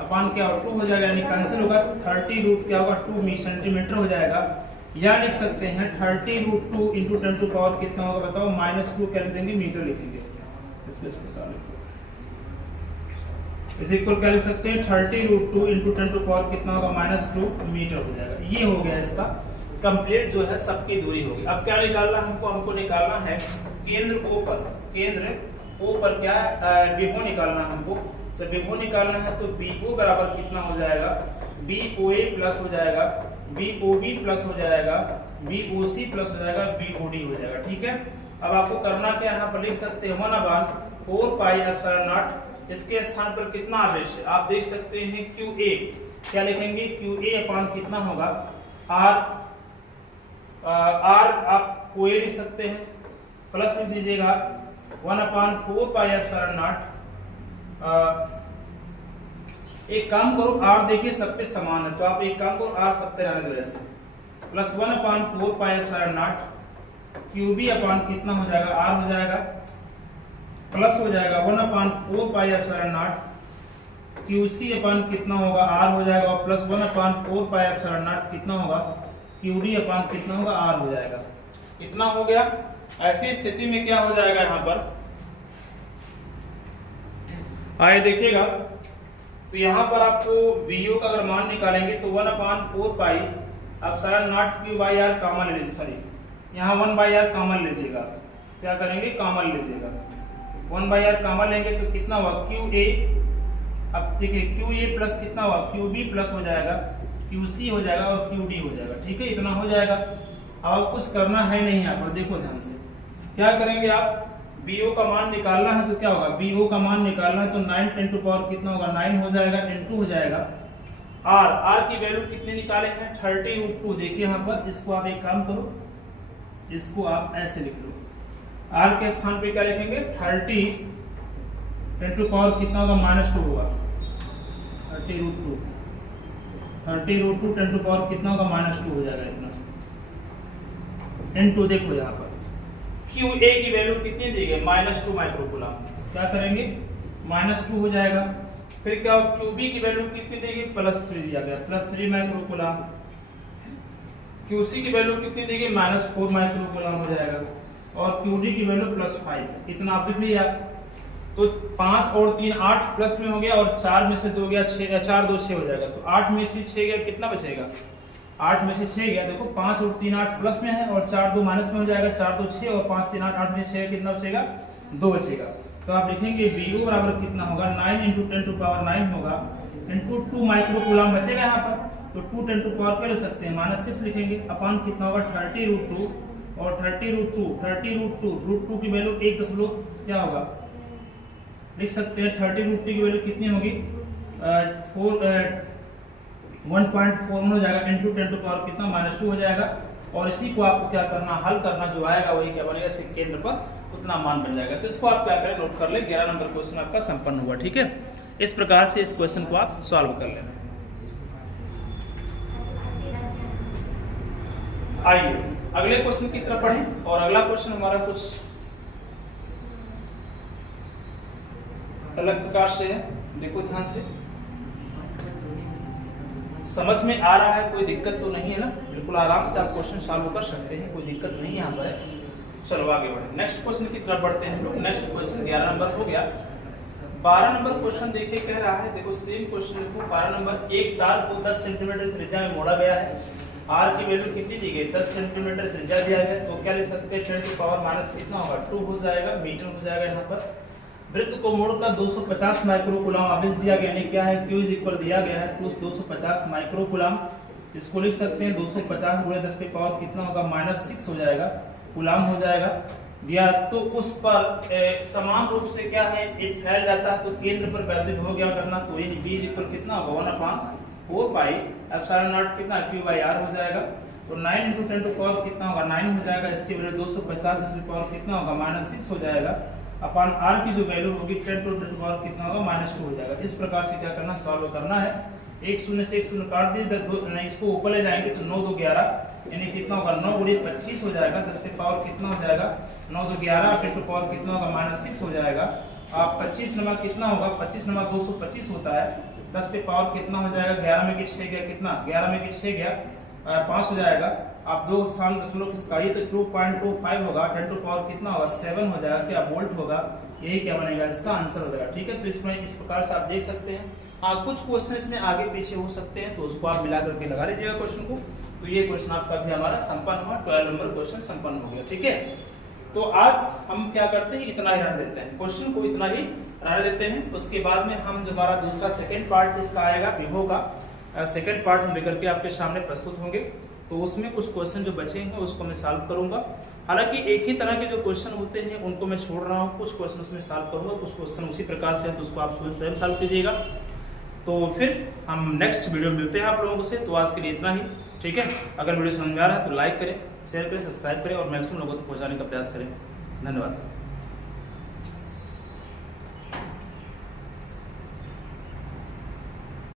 अपान क्या 2 हो जाएगा, यानी कैंसिल होगा 30 क्या होगा 2 सेंटीमीटर हो जाएगा, या लिख सकते हैं 30√2 इंटू 10 टू पावर कितना होगा बताओ -2 क्या लिख देंगे मीटर लिखेंगे, इसमें इस इक्वल क्या लिख सकते हैं 30√2 इंटू 10 टू पावर कितना होगा -2 मीटर हो जाएगा। ये हो गया इसका कंप्लीट जो है सबकी दूरी होगी। अब क्या निकालना हमको निकालना है केंद्र O पर क्या है विभव निकालना हमको। तो विभव निकालना है तो BO बराबर कितना हो जाएगा, BOA प्लस हो जाएगा, BOB प्लस हो जाएगा, BOC प्लस हो जाएगा, BOD हो जाएगा, ठीक है। अब आपको करना क्या, यहाँ पर लिख सकते हैं 1/4 पाई एप्सिलॉन नॉट। इसके स्थान पर कितना आवेश है आप देख सकते हैं QA, क्या लिखेंगे QA अपान कितना होगा R आप कोई लिख सकते हैं, प्लस में दीजिएगा 1/4 पाई एप्सिलॉन नॉट। एक काम करो R देखिए सब पे समान है तो आप एक काम करो R सब पे रहने दो ऐसे, plus 1/4 pi epsilon not QB अपान कितना हो जाएगा R हो जाएगा, प्लस हो जाएगा 1/4 पाई एप्सिलॉन नॉट QC अपान कितना होगा R हो जाएगा, और प्लस 1/4 पाई एप्सिलॉन नॉट कितना होगा QD अपान कितना होगा R हो जाएगा। इतना हो गया। ऐसी स्थिति में क्या हो जाएगा, यहाँ पर आए देखिएगा तो यहाँ पर आपको VO का अगर मान निकालेंगे तो 1/4 pi epsilon not Q/R common ले लीजिए, सॉरी यहाँ 1/R कॉमन लीजिएगा, क्या करेंगे कॉमन लीजिएगा, 1/R कॉमन लेंगे तो कितना हुआ QA, अब देखिए QA प्लस कितना हुआ QB प्लस हो जाएगा QC हो जाएगा और QD हो जाएगा। ठीक है, इतना हो जाएगा। अब कुछ करना है नहीं, यहाँ पर देखो ध्यान से क्या करेंगे आप, BO का मान निकालना है तो क्या होगा, BO का मान निकालना है तो 9 × 10 कितना होगा 9 हो जाएगा, 2 हो जाएगा। R की वैल्यू कितने निकाले हैं 30√2। देखिए यहाँ पर इसको आप एक काम करो, इसको आप ऐसे लिख लो, R के स्थान पे क्या लिखेंगे 30 × 10 कितना होगा -2 होगा, 30√2 × 10 कितना होगा -2 हो जाएगा इतना, N2। देखो यहाँ पर QA की वैल्यू कितनी दी गई -2 माइक्रोकूलम, क्या करेंगे -2 हो जाएगा। फिर क्या QB की वैल्यू कितनी दी गई +3 दिया गया, +3 माइक्रोकूलम। QC की वैल्यू कितनी दी गई -4 माइक्रोकूलम हो जाएगा, और QD की वैल्यू +5। इतना आप लिख लिया तो 5 और 3 8 प्लस में हो गया, और 4 में से 2 गया 6, 4 2 6 हो जाएगा। तो 8 में से 6 गया कितना बचेगा, 8 में से 6 गया, देखो 5 और 3 8 प्लस में है, और 4 2 माइनस में हो जाएगा, 4 2 6 और 5 3 8, 8 में से 6 कितना बचेगा 2 बचेगा। तो आप लिखेंगे BO बराबर कितना होगा 9 × 10⁻9 होगा, इंटू 2 माइक्रोकूलम बचेगा यहाँ पर, तो 2 × 10 क्या ले सकते हैं -6 लिखेंगे, अपान कितना होगा 30√2, और 30√2 की वैल्यू 1 क्या होगा लिख सकते हैं, 30√2 की वैल्यू कितनी होगी 1.4 हो जाएगा, इंटू 10 कितना -2 हो जाएगा। और इसी को आपको क्या करना, हल करना, जो आएगा वही क्या बनेगा, इसके केंद्र पर उतना मान बन जाएगा। तो इसको आप क्या करें नोट कर ले, 11 नंबर क्वेश्चन आपका संपन्न हुआ। ठीक है, इस प्रकार से इस क्वेश्चन को आप सॉल्व कर लेना। आइए अगले क्वेश्चन की तरफ बढ़ें, और अगला क्वेश्चन हमारा कुछ अलग प्रकार से है। देखो ध्यान से, समझ में आ रहा है, कोई दिक्कत तो नहीं है ना, बिल्कुल आराम से आप क्वेश्चन सॉल्व कर सकते हैं, कोई दिक्कत नहीं यहाँ पर है। चलो आगे बढ़े, नेक्स्ट क्वेश्चन की तरफ बढ़ते हैं लोग। नेक्स्ट क्वेश्चन 11 नंबर हो गया। 12 नंबर क्वेश्चन देखिए कह रहा है, देखो सेम क्वेश्चन लिखो। 12 नंबर, एक तार को 10 सेंटीमीटर त्रिज्या में मोड़ा गया है, R की वैल्यू कितनी दी गई 10 सेंटीमीटर त्रिज्या दिया गया, तो क्या ले सकते हैं 10⁻⁻ कितना होगा 2 हो जाएगा, मीटर हो जाएगा। यहाँ पर वृत्त को मोड़कर 250 माइक्रोकूलम आवेश दिया गया, यानी क्या है Q इक्वल दिया गया है 250 माइक्रोकूलम। इसको लिख सकते हैं 250 × 10⁻⁻ कितना होगा -6 हो जाएगा, कूलम हो जाएगा दिया। तो उस पर समान रूप से क्या है ये फैल जाता है, तो केंद्र पर वैद्युत भोग क्या करना, तो ये V इक्वल कितना होगा 1/4 पाई एप्सिलॉन नॉट कितना Q/R हो जाएगा। तो 9 × 10 कितना होगा 9 हो जाएगा, इसकी वैल्यू 250 कितना होगा -6 हो जाएगा, अपान R की जो वैल्यू होगी 10 × 10 कितना होगा -2 हो जाएगा। इस प्रकार से क्या करना, सॉल्व करना है। 1 0 से 1 0 काट दिए, इसको ऊपर ले जाएंगे तो 9 2 11, यानी कितना होगा 9 × 25 हो जाएगा, 10 के पावर कितना हो जाएगा 9 2 11 × पावर कितना होगा -6 हो जाएगा। आप 25 नमा कितना होगा, 25 नमा 225 होता है, 10 पे पावर कितना हो जाएगा 11 में 6 गया, कितना 11 में 6 गया 5 हो जाएगा। आप 2 स्थान दशमलव खिसकाइए तो 2.25 होगा, 10 टू पावर कितना होगा 7 हो जाएगा, क्या वोल्ट होगा, यही क्या बनेगा इसका आंसर हो जाएगा। ठीक है, तो इसमें इस प्रकार से आप देख सकते हैं। हाँ, कुछ क्वेश्चन इसमें आगे पीछे हो सकते हैं, तो उसको आप मिला करके लगा लीजिएगा क्वेश्चन को। तो ये क्वेश्चन आपका भी हमारा संपन्न हुआ, 12 नंबर क्वेश्चन संपन्न हो गया। ठीक है, तो आज हम क्या करते हैं, इतना ही रहने देते हैं, क्वेश्चन को इतना ही रहने देते हैं। उसके बाद में हम जो हमारा दूसरा सेकेंड पार्ट इसका आएगा विभव का, सेकेंड पार्ट हम लेकर के आपके सामने प्रस्तुत होंगे। तो उसमें कुछ क्वेश्चन जो बचे हैं उसको मैं सॉल्व करूंगा, हालांकि एक ही तरह के जो क्वेश्चन होते हैं उनको मैं छोड़ रहा हूँ, कुछ क्वेश्चन उसमें सॉल्व करूँगा, कुछ क्वेश्चन उसी प्रकार से है तो उसको आप स्वयं सॉल्व कीजिएगा। तो फिर हम नेक्स्ट वीडियो में मिलते हैं आप लोगों से। तो आज के लिए इतना ही, ठीक है। अगर वीडियो समझ में आ रहा है तो लाइक करें, शेयर करें, सब्सक्राइब करें और मैक्सिमम लोगों तक पहुँचाने का प्रयास करें। धन्यवाद।